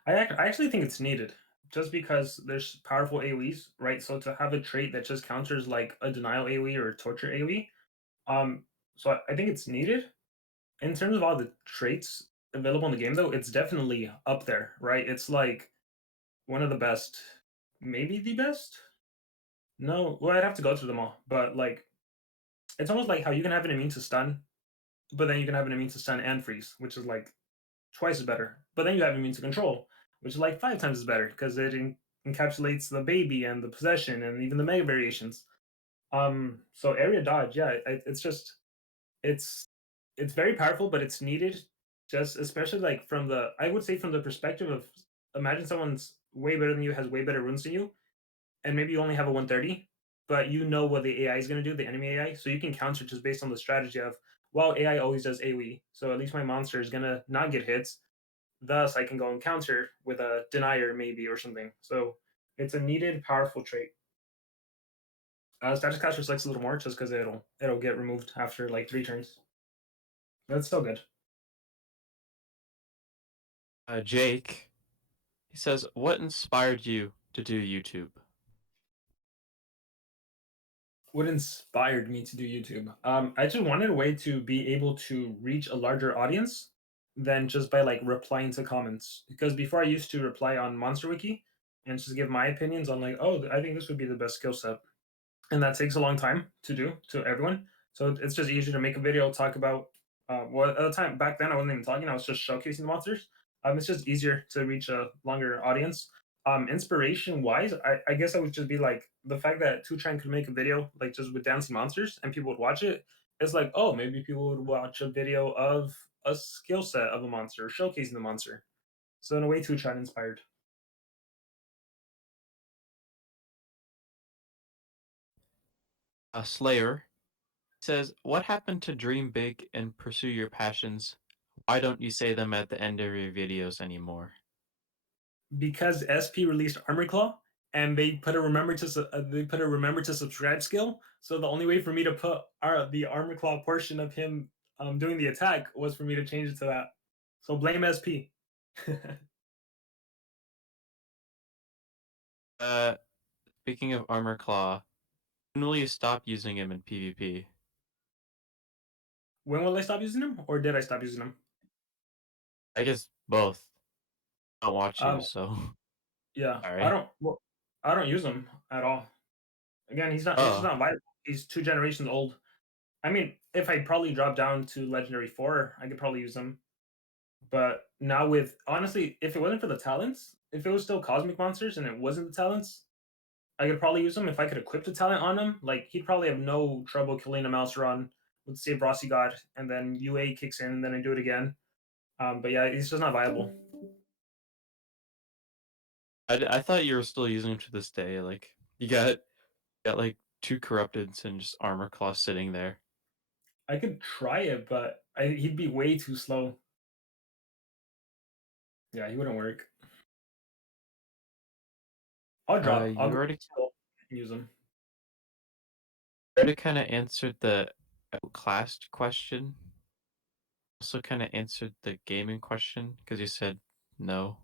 I actually think it's needed, just because there's powerful AoEs, right? So to have a trait that just counters like a denial AoE or a torture AoE, um, so I think it's needed. In terms of all the traits available in the game, though, it's definitely up there, right? It's like one of the best, maybe the best. No, well, I'd have to go through them all, but like it's almost like how you can have an immune to stun, but then you can have an immune to stun and freeze, which is like twice as better. But then you have immune to control, which is like 5 times as better because it encapsulates the baby and the possession and even the mega variations. So area dodge, yeah, it's just it's it's very powerful, but it's needed. Just especially like from the I would say from the perspective of imagine someone's way better than you, has way better runes than you, and maybe you only have a 130, but you know what the AI is going to do, the enemy AI, so you can counter just based on the strategy of, well, AI always does AoE, so at least my monster is going to not get hits. Thus, I can go and counter with a denier maybe or something. So it's a needed, powerful trait. Status Clash reflects a little more just because it'll get removed after like 3 turns. That's still good. Jake, he says, what inspired you to do YouTube? What inspired me to do YouTube? I just wanted a way to be able to reach a larger audience than just by like replying to comments. Because before I used to reply on Monster Wiki and just give my opinions on like, oh, I think this would be the best skill set, and that takes a long time to do to everyone. So it's just easier to make a video, talk about. Well, at the time back then, I wasn't even talking; I was just showcasing the monsters. It's just easier to reach a longer audience. Inspiration wise, I guess I would just be like the fact that Two Tran could make a video like just with dancing monsters and people would watch it. It's like, oh, maybe people would watch a video of a skill set of a monster, showcasing the monster. So in a way, Two Tran inspired. Slayer says, what happened to dream big and pursue your passions? Why don't you say them at the end of your videos anymore? Because SP released Armor Claw and they put a remember to subscribe skill. So the only way for me to put the Armor Claw portion of him doing the attack was for me to change it to that. So blame SP. Uh, Speaking of Armor Claw, when will you stop using him in PvP? When will I stop using him, or did I stop using him? I guess both. I don't watch you, Um, so yeah, sorry. I don't use him at all. Again, he's just Oh, not viable. He's 2 generations old. I mean, if I probably drop down to Legendary 4, I could probably use him. But now with honestly, if it wasn't for the talents, if it was still cosmic monsters and it wasn't the talents, I could probably use him if I could equip the talent on him. Like he'd probably have no trouble killing a mouse run with save Rossi God, and then UA kicks in, and then I do it again. But yeah, he's just not viable. I thought you were still using him to this day. Like you got like 2 corrupteds and just Armor Claw sitting there. I could try it, but he'd be way too slow. Yeah, he wouldn't work. I'll drop. I'll You go already and use him. kind of answered the outclassed question. Also kind of answered the gaming question because you said no.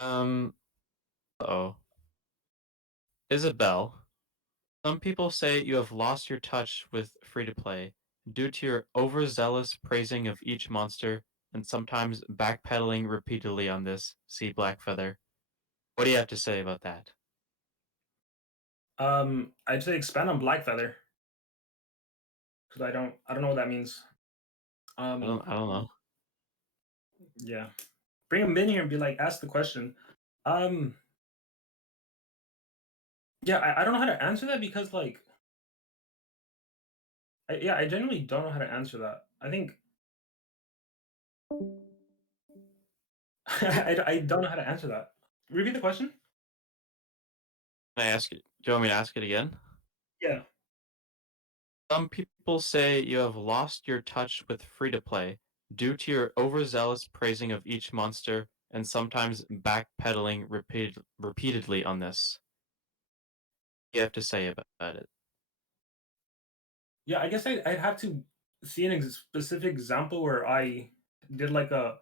Um, oh, Isabel. Some people say you have lost your touch with free to play due to your overzealous praising of each monster and sometimes backpedaling repeatedly on this. See Blackfeather. What do you have to say about that? I'd say expand on Blackfeather because I don't know what that means. Um, I don't know. yeah, bring him in here and be like, ask the question. Um, yeah, I don't know how to answer that because like, I genuinely don't know how to answer that. I think I don't know how to answer that. Repeat the question. Can I ask it? Do you want me to ask it again? Yeah. Some people say you have lost your touch with free to play due to your overzealous praising of each monster and sometimes backpedaling repeatedly on this. What do you have to say about it? Yeah, I guess I'd have to see an specific example where I did like a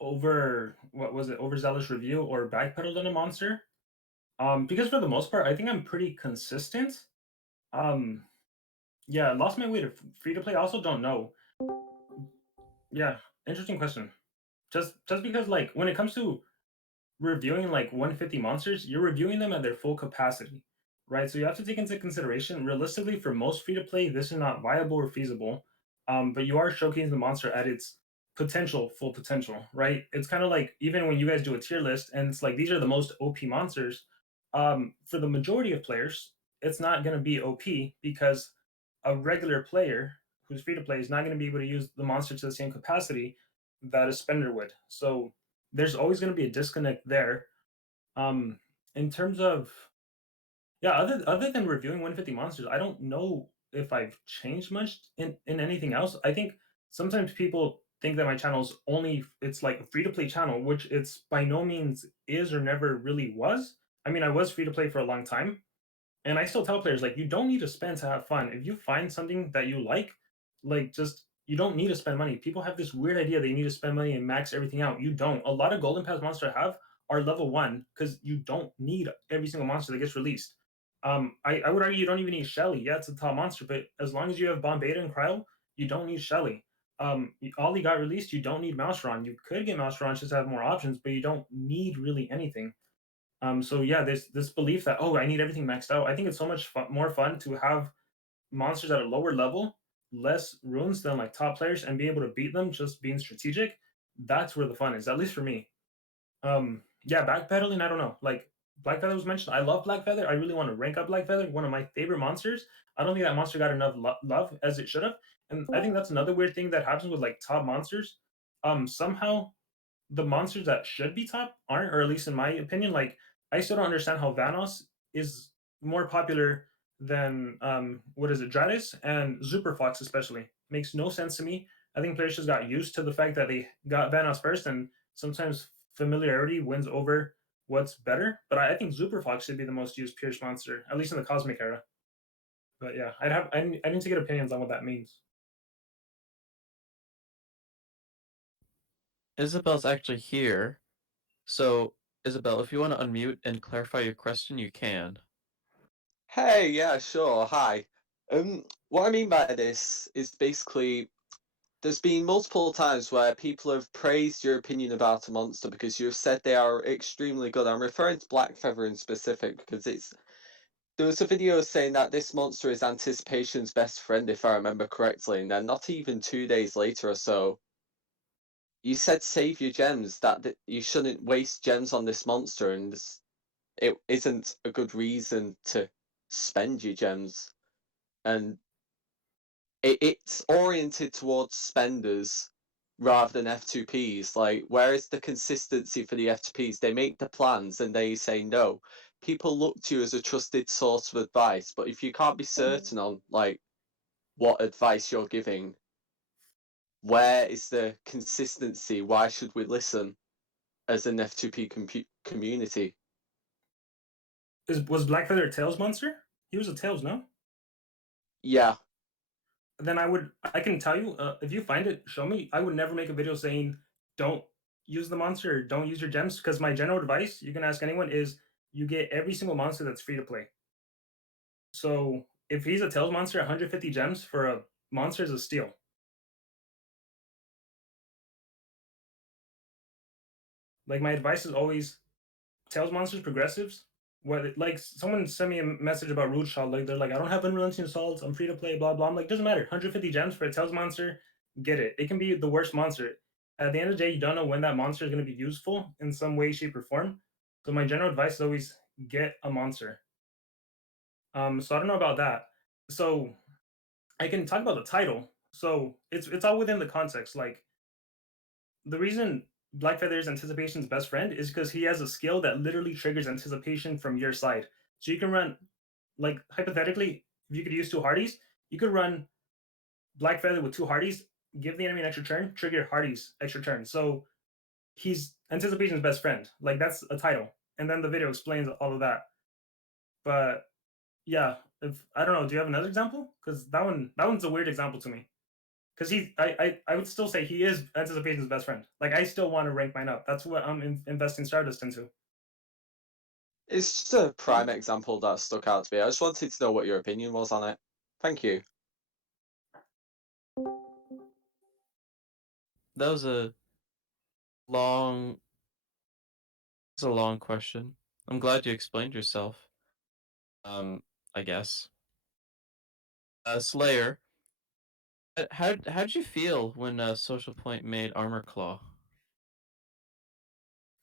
what was it, overzealous review or backpedaled on a monster. Because for the most part, I think I'm pretty consistent. Um, yeah, lost my way to free to play. I also don't know. Yeah, interesting question. Just because like when it comes to reviewing like 150 monsters, you're reviewing them at their full capacity, right? So you have to take into consideration, realistically, for most free to play, this is not viable or feasible. But you are showcasing the monster at its potential, full potential, right? It's kind of like even when you guys do a tier list, and it's like these are the most OP monsters. For the majority of players, it's not going to be OP because a regular player who's free to play is not going to be able to use the monster to the same capacity that a spender would. So there's always going to be a disconnect there. Um, in terms of yeah, other than reviewing 150 monsters, I don't know if I've changed much in anything else. I think sometimes people think that my channel is only it's like a free to play channel, which it's by no means is or never really was. I mean, I was free to play for a long time, and I still tell players like you don't need to spend to have fun. If you find something that you like just you don't need to spend money. People have this weird idea they need to spend money and max everything out. You don't. A lot of golden pass monsters I have are level one because you don't need every single monster that gets released. I would argue you don't even need Shelly. Yeah, it's a top monster, but as long as you have Bomb Beta and Cryo, you don't need Shelly. Ollie got released, you don't need Maelstrom. You could get Maelstrom just to have more options, but you don't need really anything. So yeah, this belief that I need everything maxed out. I think it's so much more fun to have monsters at a lower level, less runes than like top players, and be able to beat them just being strategic. That's where the fun is, at least for me. Yeah, backpedaling. I don't know. Like Black Feather was mentioned. I love Black Feather. I really want to rank up Black Feather. One of my favorite monsters. I don't think that monster got enough love as it should have. And I think that's another weird thing that happens with like top monsters. Somehow the monsters that should be top aren't, or at least in my opinion, like I still don't understand how Vanos is more popular than what is it, Dratis and Super Fox especially. Makes no sense to me. I think players just got used to the fact that they got Vanos first, and sometimes familiarity wins over what's better. But I think Super Fox should be the most used Pierce monster, at least in the Cosmic era. But yeah, I need to get opinions on what that means. Isabel's actually here. So, Isabel, if you want to unmute and clarify your question, you can. Hey, yeah, sure. Hi. What I mean by this is basically there's been multiple times where people have praised your opinion about a monster because you've said they are extremely good. I'm referring to Blackfeather in specific because there was a video saying that this monster is Anticipation's best friend, if I remember correctly, and then not even 2 days later or so, you said save your gems, that you shouldn't waste gems on this monster, and it isn't a good reason to spend your gems. And it's oriented towards spenders rather than F2Ps. Like, where is the consistency for the F2Ps? They make the plans and they say no. People look to you as a trusted source of advice, but if you can't be certain on like what advice you're giving, where is the consistency? Why should we listen as an F2P community? Was Blackfeather a Tails monster? He was a Tails, no? Yeah, Then I can tell you if you find it, show me. I would never make a video saying don't use the monster or don't use your gems because my general advice you can ask anyone is you get every single monster that's free to play. So if he's a Tails monster, 150 gems for a monster is a steal. Like my advice is always Tails monsters, progressives. What like someone sent me a message about Root Shot, like they're like, I don't have unrelenting assaults, I'm free to play, blah blah. I'm like, doesn't matter. 150 gems for a Tails monster, get it. It can be the worst monster. At the end of the day, you don't know when that monster is going to be useful in some way, shape, or form. So my general advice is always get a monster. So I don't know about that. So I can talk about the title. So it's all within the context. Like the reason Blackfeather's Anticipation's best friend is because he has a skill that literally triggers anticipation from your side. So you can run, like hypothetically, if you could use two Hardies, you could run Blackfeather with two Hardies, give the enemy an extra turn, trigger Hardy's extra turn. So he's Anticipation's best friend. Like that's a title, and then the video explains all of that. But yeah, if I don't know, do you have another example? Because that one's a weird example to me. Because I would still say he is Anticipation's best friend. Like I still want to rank mine up. That's what I'm investing Stardust into. it's just a prime example that stuck out to me. I just wanted to know what your opinion was on it. Thank you. That was a long It's a long question. I'm glad you explained yourself. I guess. Slayer, how'd you feel when Social Point made Armor Claw?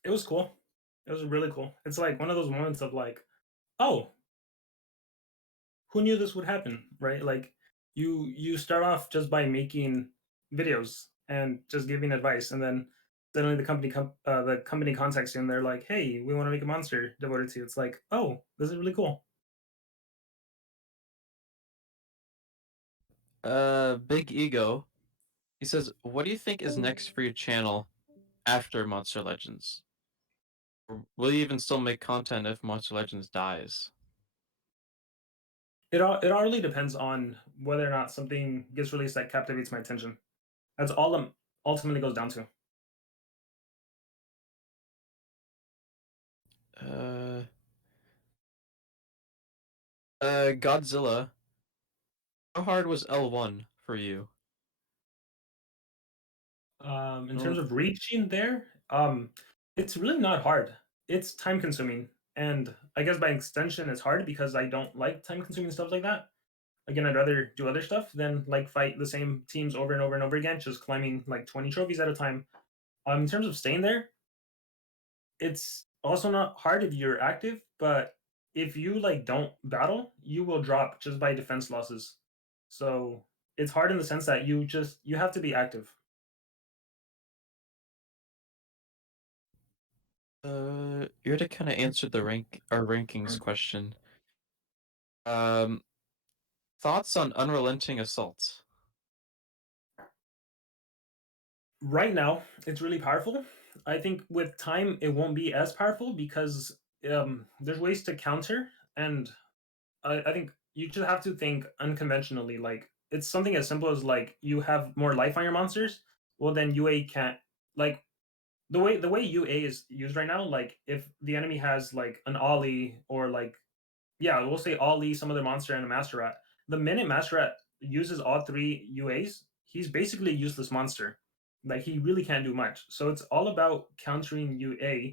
It was cool. It was really cool. It's like one of those moments of like, oh, who knew this would happen, right? Like you start off just by making videos and just giving advice, and then suddenly the company contacts you and they're like, hey, we want to make a monster devoted to you. It's like, oh, this is really cool. Big Ego. He says, "What do you think is next for your channel after Monster Legends? Or will you even still make content if Monster Legends dies?" It all really depends on whether or not something gets released that captivates my attention. That's all it ultimately goes down to. Uh, Godzilla. How hard was L1 for you? In terms Oh, of reaching there, it's really not hard. It's time consuming, and I guess by extension, it's hard because I don't like time consuming stuff like that. Again, I'd rather do other stuff than like fight the same teams over and over and over again, just climbing like 20 trophies at a time. In terms of staying there, it's also not hard if you're active, but if you like don't battle, you will drop just by defense losses. So it's hard in the sense that you have to be active. you already kind of answered the our rankings question. Um, Thoughts on unrelenting assault? Right now, it's really powerful. I think with time, it won't be as powerful because there's ways to counter, and I think you just have to think unconventionally. Like it's something as simple as like you have more life on your monsters. Well, then UA can't like the way UA is used right now. Like if the enemy has like an Ollie or like yeah, we'll say Ollie, some other monster, and a Master Rat. The minute Master Rat uses all three UAs, he's basically a useless monster. Like he really can't do much. So it's all about countering UA,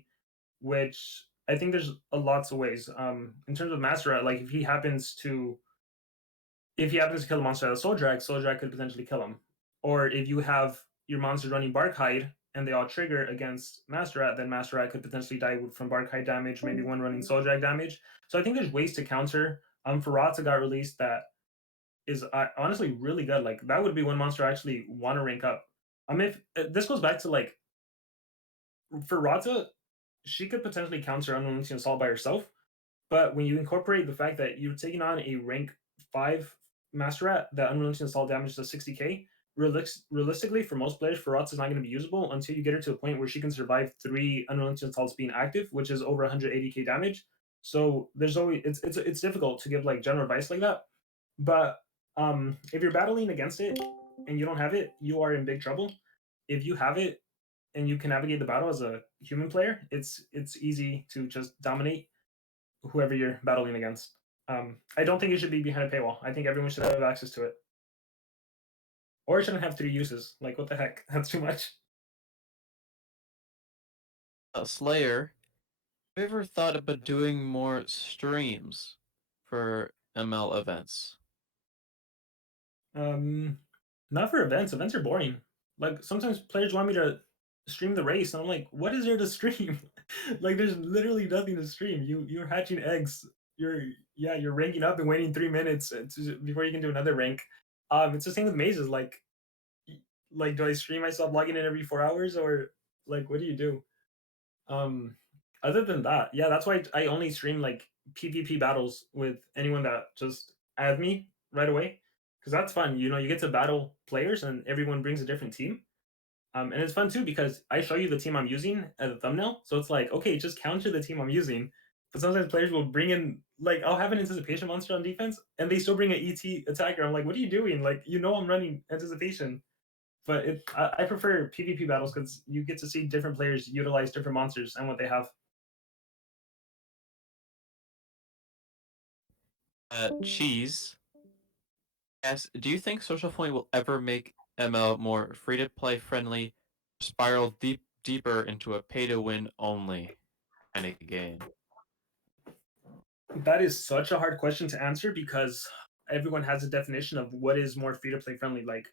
which I think there's a lots of ways. In terms of Master Rat, like if he happens to kill a monster out of Soul Drag could potentially kill him. Or if you have your monsters running Bark Hide and they all trigger against Master Rat, then Master Rat could potentially die from Bark Hide damage, maybe one running Soul Drag damage. So I think there's ways to counter. Ferrata got released that is honestly really good. Like that would be one monster I actually want to rank up. If this goes back to like Ferrata, she could potentially counter Unrelenting Assault by herself, but when you incorporate the fact that you're taking on a rank 5 Master Rat that unrelenting assault damage to 60k, realistically, for most players, Ferrats is not going to be usable until you get her to a point where she can survive 3 unrelenting assaults being active, which is over 180k damage. So there's always it's difficult to give like general advice like that. But if you're battling against it and you don't have it, you are in big trouble. If you have it and you can navigate the battle as a human player, it's easy to just dominate whoever you're battling against. I don't think it should be behind a paywall. I think everyone should have access to it, or it shouldn't have 3 uses. Like what the heck? That's too much. Slayer, have you ever thought about doing more streams for ML events? Um, Not for events. Events are boring. Like sometimes players want me to stream the race, and I'm like, what is there to stream? Like there's literally nothing to stream. You're hatching eggs. You're ranking up and waiting 3 minutes before you can do another rank. It's the same with mazes. Like do I stream myself logging in every 4 hours or like what do you do? Um, Other than that, yeah, that's why I only stream like PvP battles with anyone that just add me right away because that's fun. You know, you get to battle players and everyone brings a different team. And it's fun too because I show you the team I'm using as a thumbnail, so it's like okay, just counter the team I'm using. But sometimes players will bring in like I'll have an anticipation monster on defense, and they still bring an ET attacker. I'm like, what are you doing? Like you know I'm running anticipation, but I prefer PvP battles because you get to see different players utilize different monsters and what they have. Cheese. Yes. Do you think Social Point will ever make ML more free to play friendly, spiral deeper into a pay to win only? kind of game? That is such a hard question to answer because everyone has a definition of what is more free to play friendly. Like,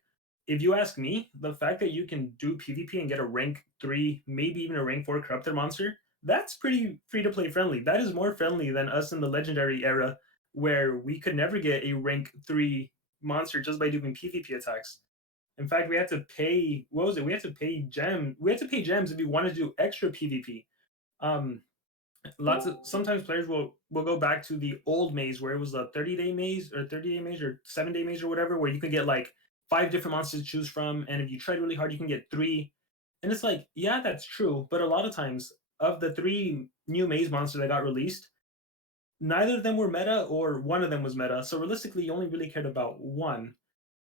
if you ask me, the fact that you can do PvP and get a rank 3, maybe even a rank 4 corrupted monster, that's pretty free to play friendly. That is more friendly than us in the legendary era where we could never get a rank 3 monster just by doing PvP attacks. In fact, we had to pay, what was it? We had to pay gems. We had to pay gems if we wanted to do extra PvP. Um, Lots of sometimes players will go back to the old maze where it was a 30-day maze or 30-day maze or 7-day maze or whatever, where you could get like 5 different monsters to choose from, and if you tried really hard you can get 3. And it's like, yeah, that's true, but a lot of times of the 3 new maze monsters that got released, neither of them were meta or one of them was meta, so realistically you only really cared about one.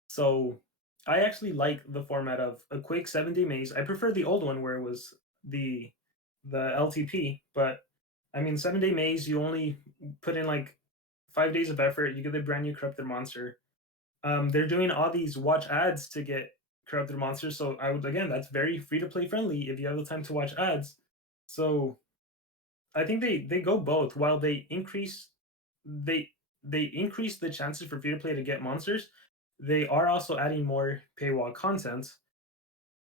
So I actually like the format of a quick 7-day maze. I prefer the old one where it was the LTP, but I mean 7-day maze, you only put in like 5 days of effort, you get a brand new corrupted monster. They're doing all these watch ads to get corrupted monsters, so I would, again, that's very free to play friendly if you have the time to watch ads. So I think they go both. While they they increase the chances for free to play to get monsters, they are also adding more paywall content.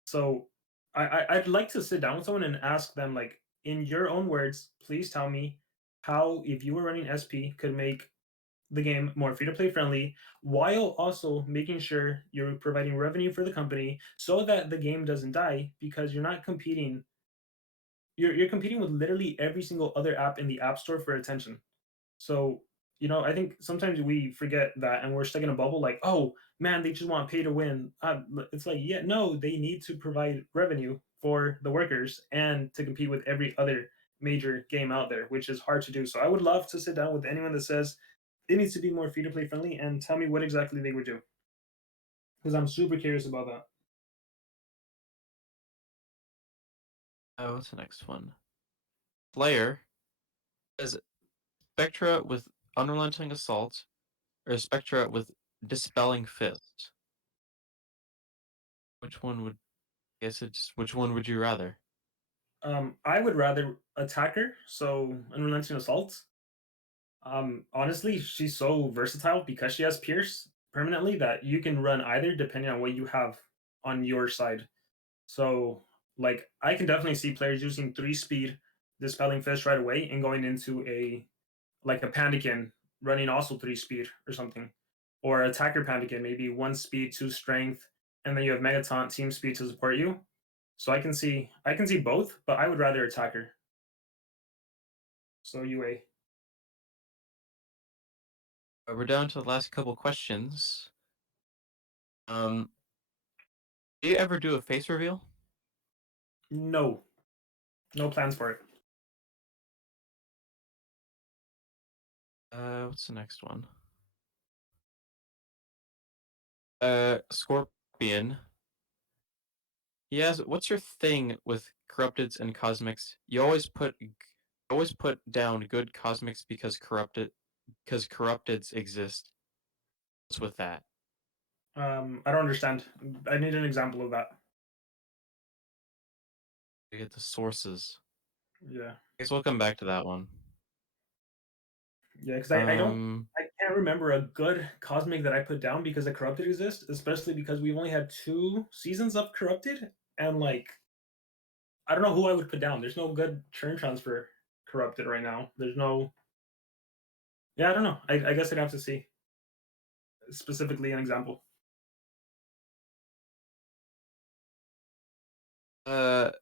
So I'd like to sit down with someone and ask them, like, in your own words, please tell me how, if you were running SP, could make the game more free to play friendly while also making sure you're providing revenue for the company so that the game doesn't die, because you're not competing, you're competing with literally every single other app in the app store for attention. So, I think sometimes we forget that and we're stuck in a bubble like, oh man, they just want pay to win. It's like, yeah, no, they need to provide revenue for the workers and to compete with every other major game out there, which is hard to do. So I would love to sit down with anyone that says it needs to be more free to play friendly and tell me what exactly they would do. Because I'm super curious about that. Oh, what's the next one? Slayer says Spectra with unrelenting assault or Spectra with dispelling fist. Which one would which one would you rather? I would rather attacker, so unrelenting assault. Honestly, she's so versatile because she has Pierce permanently that you can run either depending on what you have on your side. So, like, I can definitely see players using 3 speed, dispelling fish right away, and going into a Pandakin running also 3 speed or something, or attacker Pandakin maybe 1 speed, 2 strength, and then you have Megaton team speed to support you. So I can see both, but I would rather attacker. So UA. We're down to the last couple questions. Do you ever do a face reveal? No, no plans for it. What's the next one? Scorpion. Yes, what's your thing with corrupteds and cosmics? You always put down good cosmics because corrupteds exist. What's with that? I don't understand. I need an example of that. To get the sources. Yeah, I guess we'll come back to that one. yeah, because I can't remember a good cosmic that I put down because the corrupted exists, especially because we've only had 2 seasons of corrupted, and like, I don't know who I would put down. There's no good churn transfer corrupted right now. There's no. Yeah, I don't know. I guess I'd have to see specifically an example. What's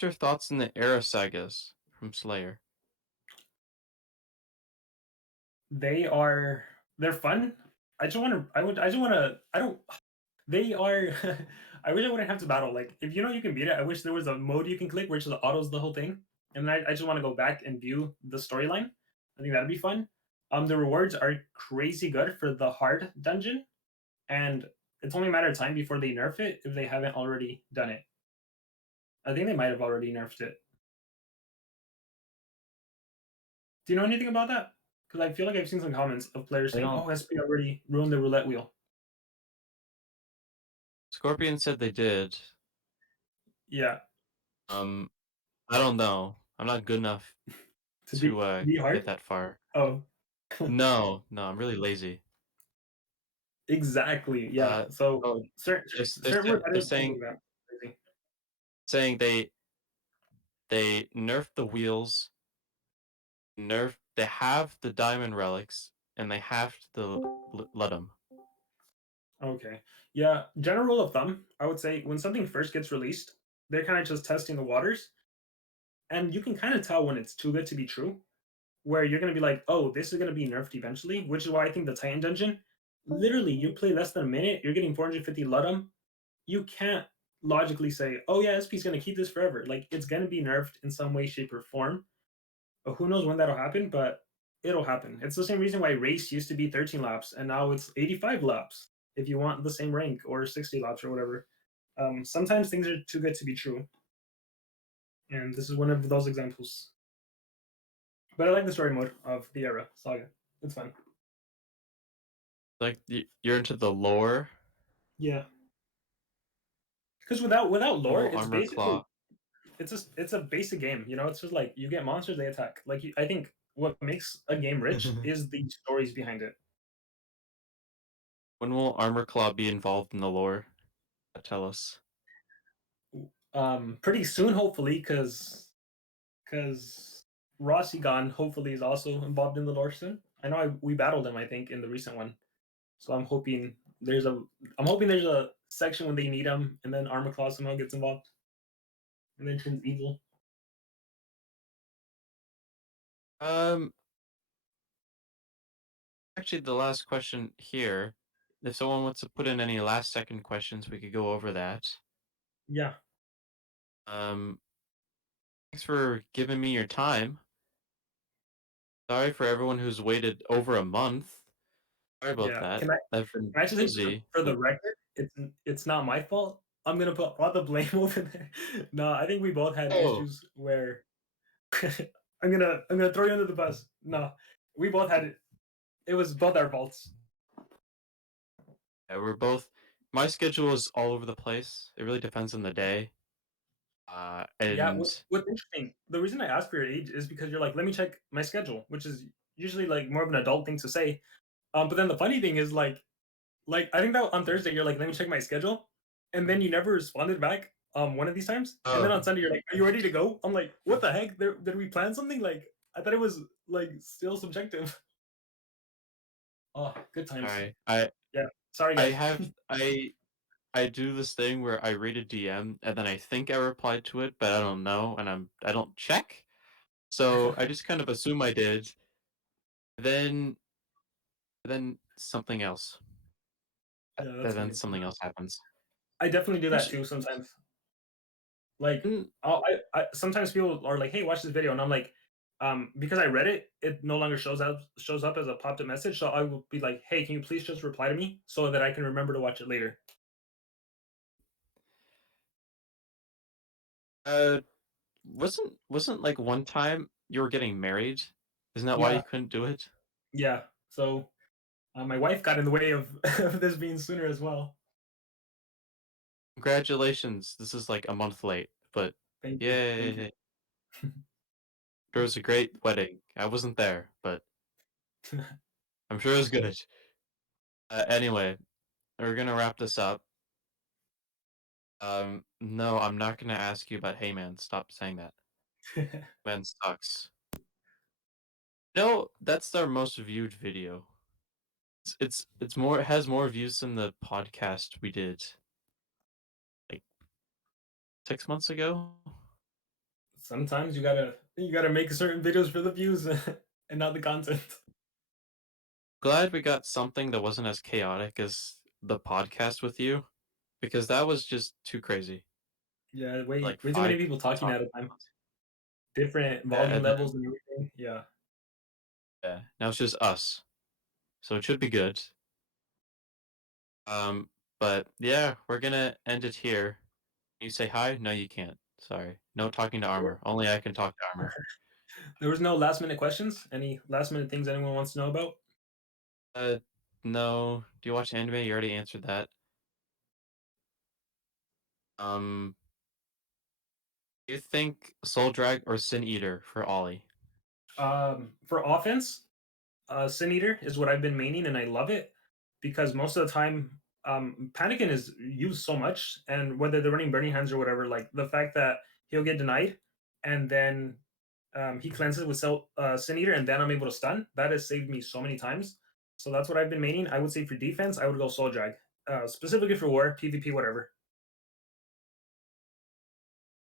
your thoughts on the Era sagas from Slayer? They're fun. I just want to. I just want to. I don't. They are. I wish I wouldn't have to battle. Like, if you can beat it, I wish there was a mode you can click which autos the whole thing. And then I just want to go back and view the storyline. I think that'd be fun. The rewards are crazy good for the hard dungeon, and it's only a matter of time before they nerf it if they haven't already done it. I think they might have already nerfed it. Do you know anything about that? Because I feel like I've seen some comments of players saying, "Oh, SP already ruined the roulette wheel." Scorpion said they did. Yeah. I don't know. I'm not good enough To to be get hard? that far. Oh, No, no, I'm really lazy. exactly. Yeah. Uh, So oh, certain they're repetitive things saying like that. Crazy. saying they nerfed the wheels, they have the diamond relics, and they have to let them. Okay. Yeah. General rule of thumb, I would say when something first gets released, they're kind of just testing the waters, and you can kind of tell when it's too good to be true. Where you're going to be like, oh, this is going to be nerfed eventually, which is why I think the Titan dungeon, literally, you play less than a minute, you're getting 450 Ludum. You can't logically say, oh, yeah, SP is going to keep this forever. Like, it's going to be nerfed in some way, shape, or form. But who knows when that'll happen, but it'll happen. It's the same reason why race used to be 13 laps and now it's 85 laps if you want the same rank or 60 laps or whatever. Sometimes things are too good to be true. And this is one of those examples. But I like the story mode of the era saga. It's fun. Like you're into the lore. Yeah, because without lore, Well, it's armor basically claw. it's a basic game. You know, it's just like you get monsters, they attack. Like I think what makes a game rich is the stories behind it. When will armor claw be involved in the lore? Tell us. Pretty soon, hopefully, because Rossigan hopefully is also involved in the lore soon. I know we battled him, I think, in the recent one. So I'm hoping there's a section when they need him, and then Armor Claw somehow gets involved, and then turns evil. Um, Actually, the last question here. If someone wants to put in any last second questions, we could go over that. Yeah, Um, Thanks for giving me your time. Sorry for everyone who's waited over a month. Sorry about yeah. that. I've been Can I just say busy, for the but record, it's not my fault. I'm gonna put all the blame over there. No, I think we both had oh, issues where I'm gonna throw you under the bus. No, we both had it. It was both our faults. yeah, we're both. My schedule is all over the place. It really depends on the day. Yeah, And what's interesting, the reason I asked for your age is because you're like, let me check my schedule, which is usually like more of an adult thing to say. But then the funny thing is like I think that on Thursday you're like, let me check my schedule, and then you never responded back. One of these times, and then oh, on Sunday you're like, are you ready to go? I'm like, what the heck? Did we plan something? Like I thought it was like still subjective. Oh, good times. sorry. Yeah, sorry I guys. have I do this thing where I read a DM and then I think I replied to it, but I don't know, and I don't check. So I just kind of assume I did. Then something else. Yeah, that's Then funny too. something else happens. I definitely do that Actually, too sometimes. Like, mm, I sometimes people are like, "Hey, watch this video," and I'm like, because I read it, it no longer shows up as a popped up message. So I will be like, "Hey, can you please just reply to me so that I can remember to watch it later?" uh, wasn't like one time you were getting married? Isn't that why you Yeah, couldn't do it? yeah. So my wife got in the way of, of this being sooner as well. Congratulations. This is like a month late, but Thank you, thank you. yay. It was a great wedding. I wasn't there, but I'm sure it was good. Anyway, we're gonna wrap this up. No, I'm not gonna ask you about Hey Man. Stop saying that. Man sucks. No, that's our most viewed video. It's more, it has more views than the podcast we did like 6 months ago. Sometimes you gotta make certain videos for the views and not the content. Glad we got something that wasn't as chaotic as the podcast with you, because that was just too crazy. Yeah, Like way too many five people people talking talking at a at time. once. Different Yeah, volume and then levels and everything. Yeah. yeah, now it's just us, so it should be good. But yeah, we're gonna end it here. Can you say hi? No, you can't. Sorry, no talking to Armor. Only I can talk to Armor. There was no last minute questions. Any last minute things anyone wants to know about? Uh, no. Do you watch anime? You already answered that. Um, Do you think Soul Drag or Sin Eater for Ollie? For offense, Sin Eater is what I've been maining, and I love it because most of the time, Panikin is used so much, and whether they're running Burning Hands or whatever, like the fact that he'll get denied, and then he cleanses with Sin Eater, and then I'm able to stun. That has saved me so many times. So that's what I've been maining. I would say for defense, I would go Soul Drag. Specifically for war, PvP, whatever.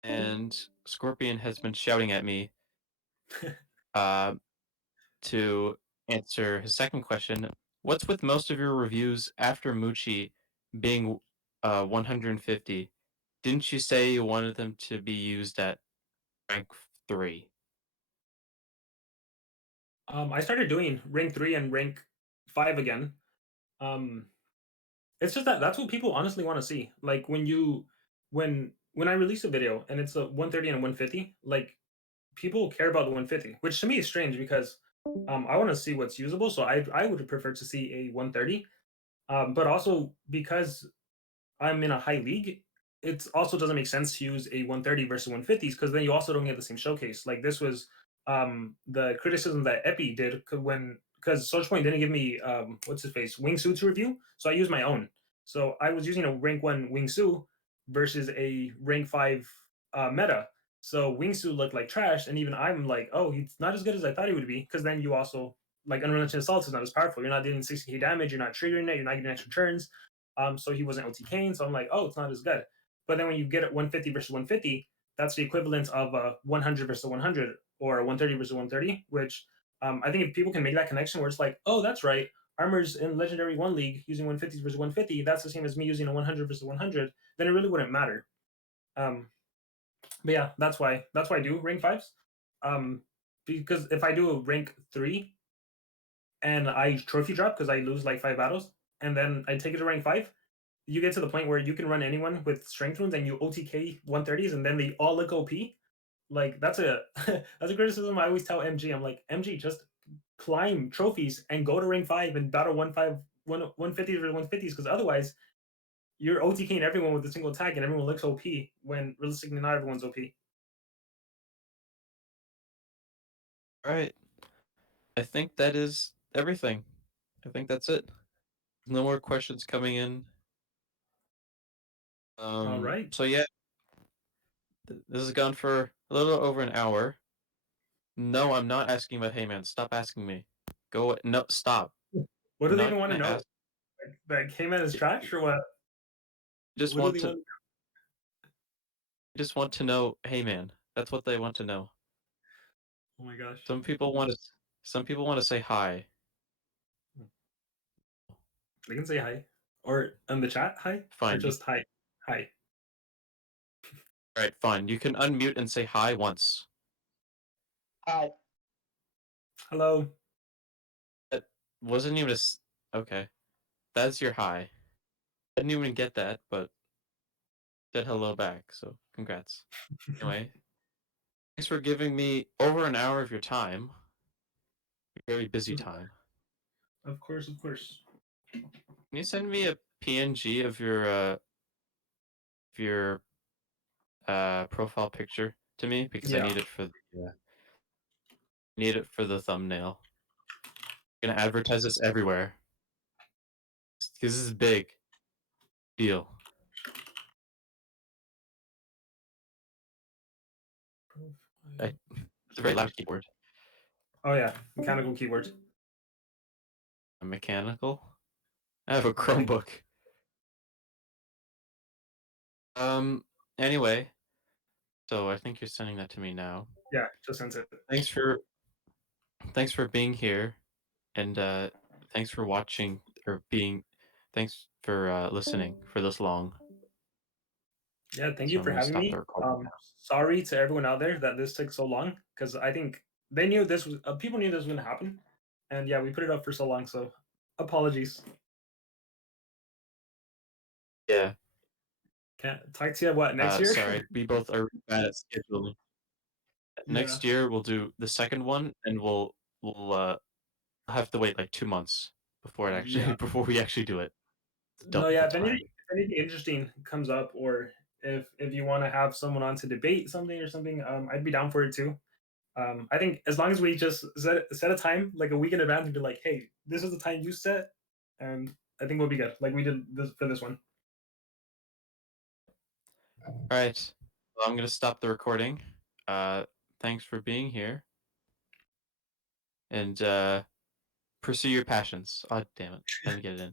And Scorpion has been shouting at me uh, to answer his second question. What's with most of your reviews after Muchi being 150? Didn't you say you wanted them to be used at rank 3? I started doing rank 3 and rank 5 again. Um, it's just that that's what people honestly want to see. Like when I release a video and it's a 130 and a 150, like people care about the 150, which to me is strange because I want to see what's usable. So I would prefer to see a 130. But also because I'm in a high league, it also doesn't make sense to use a 130 versus 150s because then you also don't get the same showcase. Like this was the criticism that Epi did when because Social Point didn't give me what's his face wingsuit to review, so I used my own. So I was using a rank 1 wingsuit versus a rank 5 meta. So wingsuit looked like trash, and even I'm like, oh, he's not as good as I thought he would be. Because then you also like unrelenting assault is not as powerful. You're not dealing 60k damage. You're not triggering it. You're not getting extra turns. So he wasn't OTKing. So I'm like, oh, it's not as good. But then when you get it 150 versus 150, that's the equivalent of a 100 versus 100 or a 130 versus 130, which I think if people can make that connection where it's like, oh, that's right, Armor's in Legendary 1 League using 150 versus 150, that's the same as me using a 100 versus 100, then it really wouldn't matter. Um, but yeah, that's why I do rank 5s. Um, because if I do a rank 3 and I trophy drop because I lose like 5 battles, and then I take it to rank 5, you get to the point where you can run anyone with strength runes and you OTK 130s and then they all look OP. Like that's a that's a criticism I always tell MG. I'm like, MG, just climb trophies and go to rank 5 and battle 150s or 150s because otherwise you're OTKing everyone with a single attack and everyone looks OP when realistically not everyone's OP. All right. I think that is everything. I think that's it. No more questions coming in. All right. So yeah, this has gone for a little over an hour. No, I'm not asking about Hey Man. Stop asking me. Go. No, stop. What do I'm they not even want to gonna know? ask. Like, that came out as trash or what? Just What do want they to. want? Just want to know. Hey Man. That's what they want to know. Oh my gosh. Some people want to. Some people want to say hi. They can say hi. Or in the chat, hi. Or Fine. just hi. Hi. All right. Fine. You can unmute and say hi once. Hi. Hello. That wasn't even Okay. That's your hi. I didn't even get that, but said hello back. So congrats. Anyway, thanks for giving me over an hour of your time. Very busy time. Of course, of course. Can you send me a PNG of your profile picture to me because I Yeah. need it for the thumbnail. I'm gonna advertise this everywhere because this is big deal. It's a very loud keyboard. Oh yeah, mechanical keywords. A mechanical. I have a I think. Chromebook. Um. Anyway, so I think you're sending that to me now. Yeah, just sent it. Thanks for being here, and thanks for watching or being. Thanks for listening for this long. Yeah, thank So you I'm for gonna having stop the me. recording now. Sorry to everyone out there that this took so long because I think they knew this was people knew this was going to happen, and yeah, we put it up for so long. So apologies. Yeah. Can't talk to you what next year? Sorry, we both are bad at scheduling. Yeah, Next year we'll do the second one, and we'll have to wait like 2 months before it actually yeah. before we actually do it. No, Double yeah. the If anything, time. if anything interesting comes up, or if you want to have someone on to debate something or something, I'd be down for it too. I think as long as we just set a time like a week in advance and be like, hey, this is the time you set, and I think we'll be good. Like we did this for this one. All right. Well, I'm gonna stop the recording. Thanks for being here, and pursue your passions. Oh, damn it! I didn't get it in.